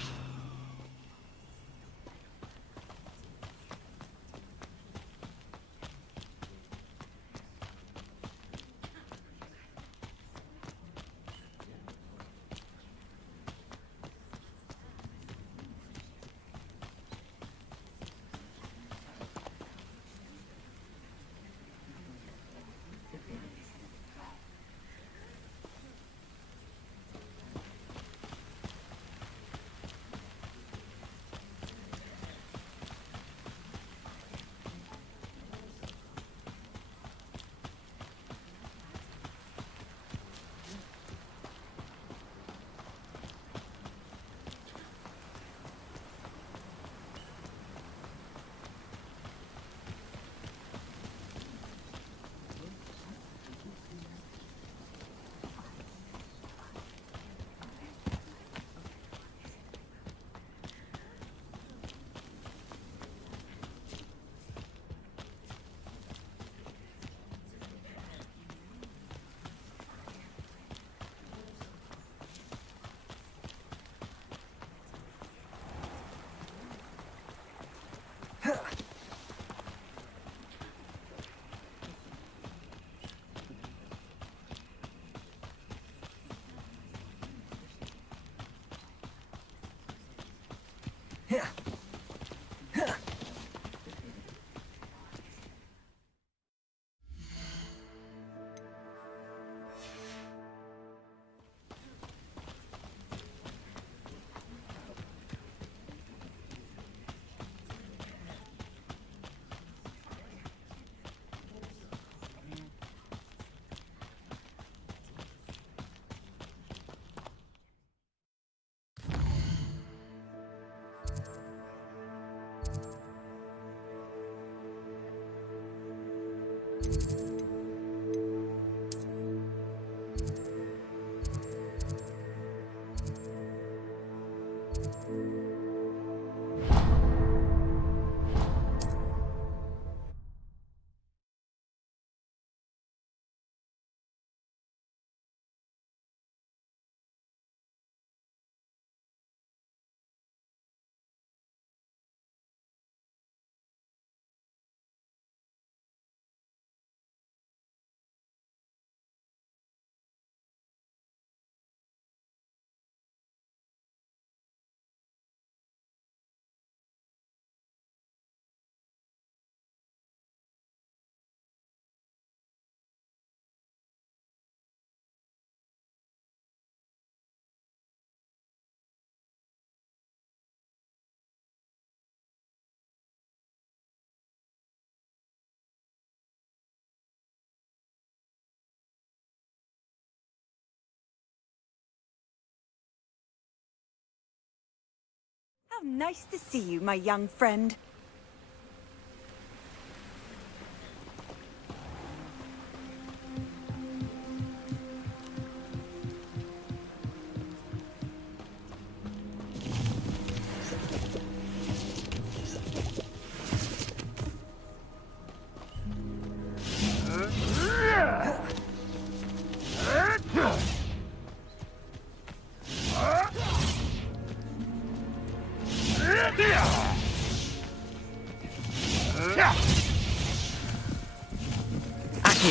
How nice to see you, my young friend.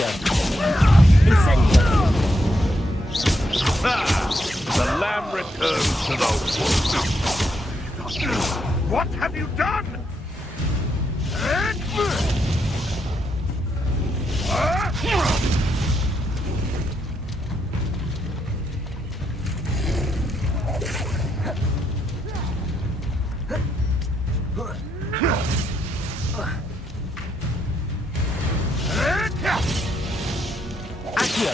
Accio! Incendio! The lamb returns to the wood. What have you done? Accio!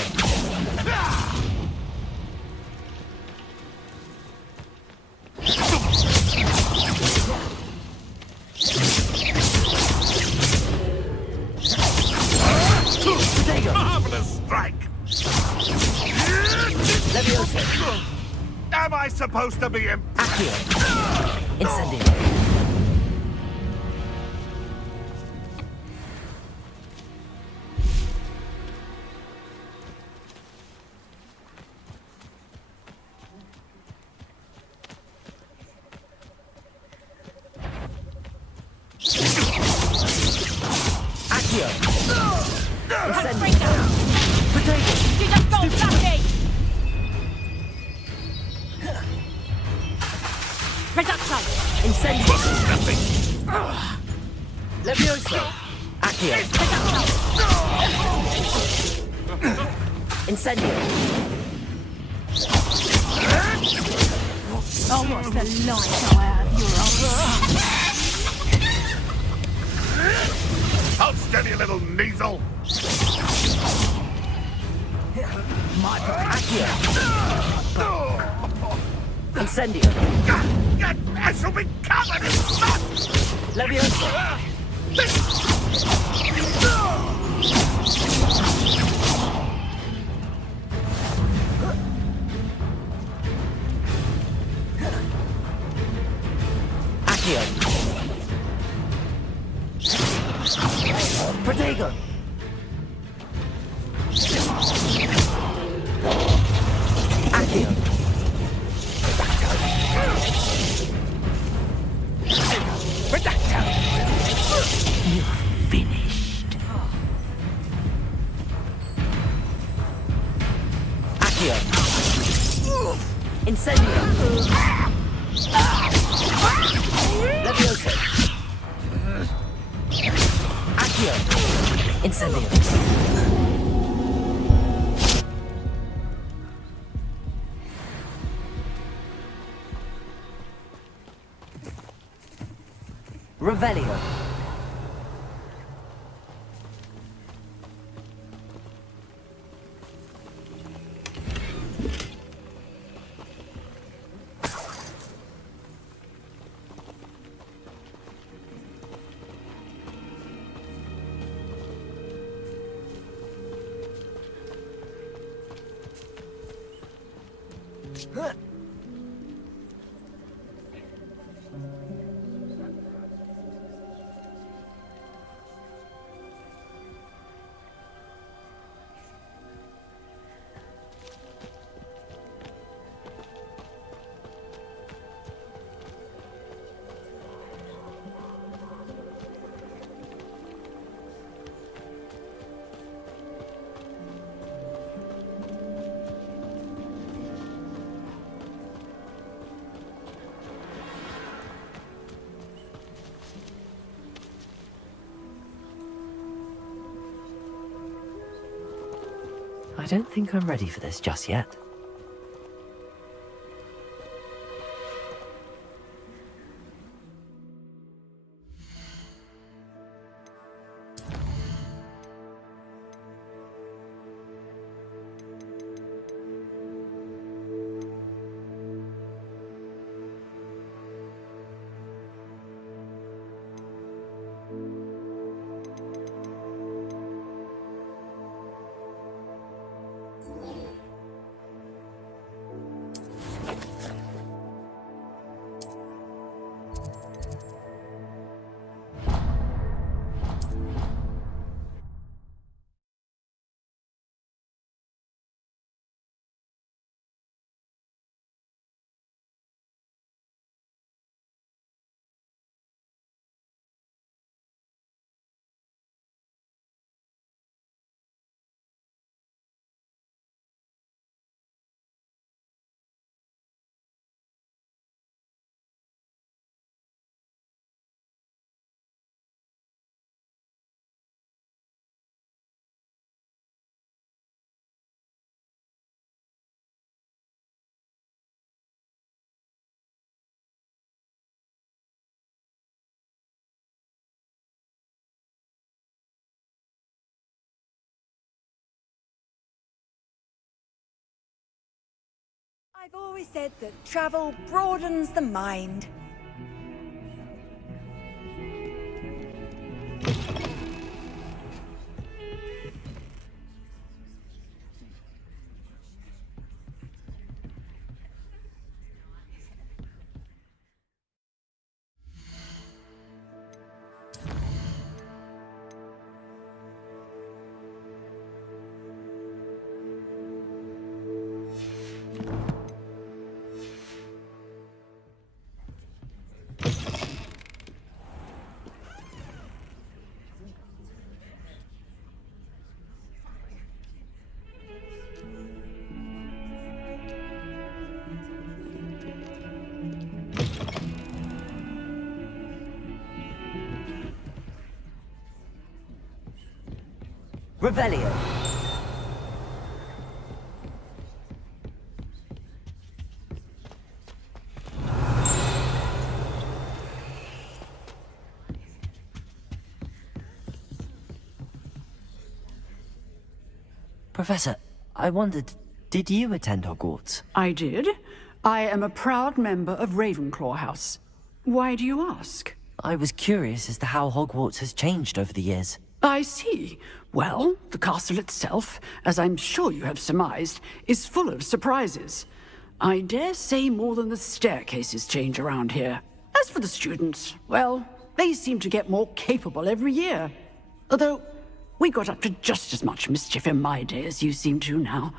Marvelous strike! Leviosa! Am I supposed to be Accio! Incendio! Accio! Incendio! Potato! You just go fluffy! Reduction! Incendio! Leviosa! Accio! Incendio! Almost the light out of your Hold steady, little measle! My Accio! Incendio! I shall be covered in mud! Leviosa! Accio! Protego! Accio! Redacto! You're finished. Accio! Incendio! Leviosa! Accio! Incendio! Revelio! I don't think I'm ready for this just yet. I've always said that travel broadens the mind. Revelio. Professor, I wondered, did you attend Hogwarts? I did. I am a proud member of Ravenclaw House. Why do you ask? I was curious as to how Hogwarts has changed over the years. I see. Well, the castle itself, as I'm sure you have surmised, is full of surprises. I dare say more than the staircases change around here. As for the students, well, they seem to get more capable every year. Although, we got up to just as much mischief in my day as you seem to now.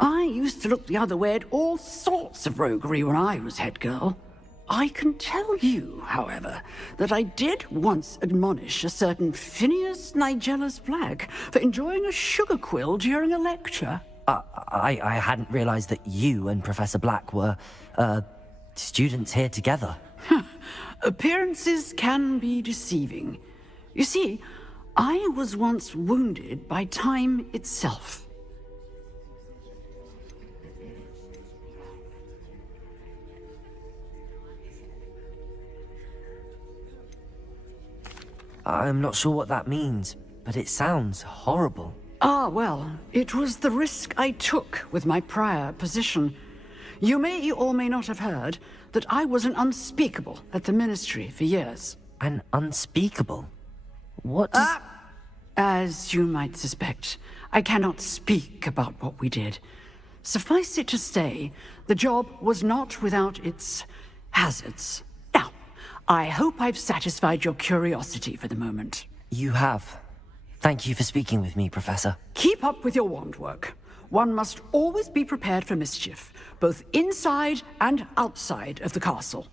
I used to look the other way at all sorts of roguery when I was head girl. I can tell you, however, that I did once admonish a certain Phineas Nigellus Black for enjoying a sugar quill during a lecture. I hadn't realized that you and Professor Black were, students here together. Appearances can be deceiving. You see, I was once wounded by time itself. I'm not sure what that means, but it sounds horrible. Ah, well, it was the risk I took with my prior position. You may or may not have heard that I was an unspeakable at the Ministry for years. An unspeakable? What does... As you might suspect, I cannot speak about what we did. Suffice it to say, the job was not without its hazards. Now, I hope I've satisfied your curiosity for the moment. You have. Thank you for speaking with me, Professor. Keep up with your wand work. One must always be prepared for mischief, both inside and outside of the castle.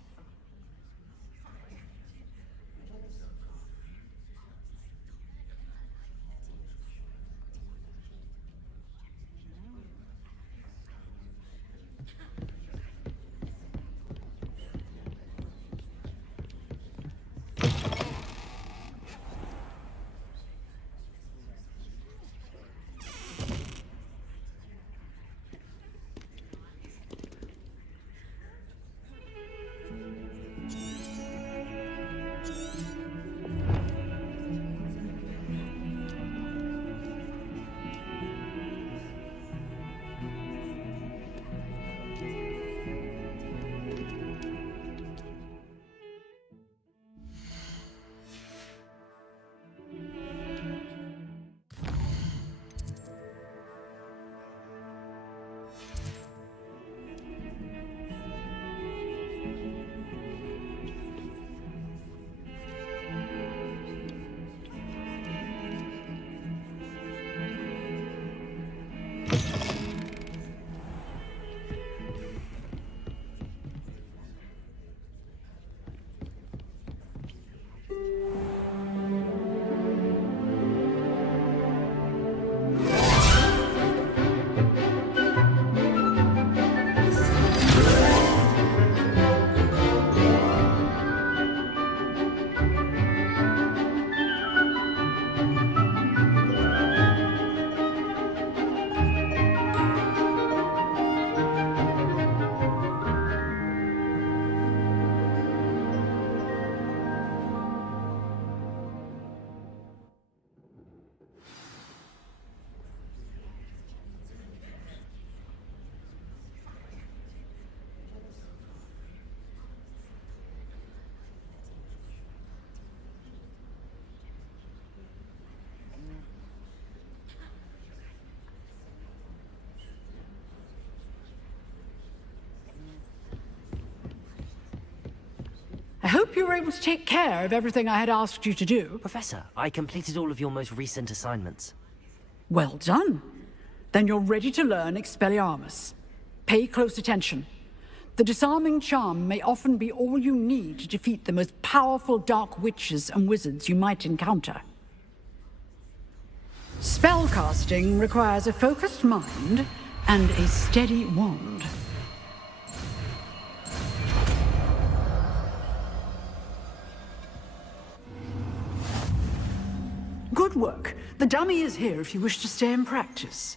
hope you were able to take care of everything I had asked you to do. Professor, I completed all of your most recent assignments. Well done. Then you're ready to learn Expelliarmus. Pay close attention. The disarming charm may often be all you need to defeat the most powerful dark witches and wizards you might encounter. Spellcasting requires a focused mind and a steady wand. Good work. The dummy is here if you wish to stay and practice.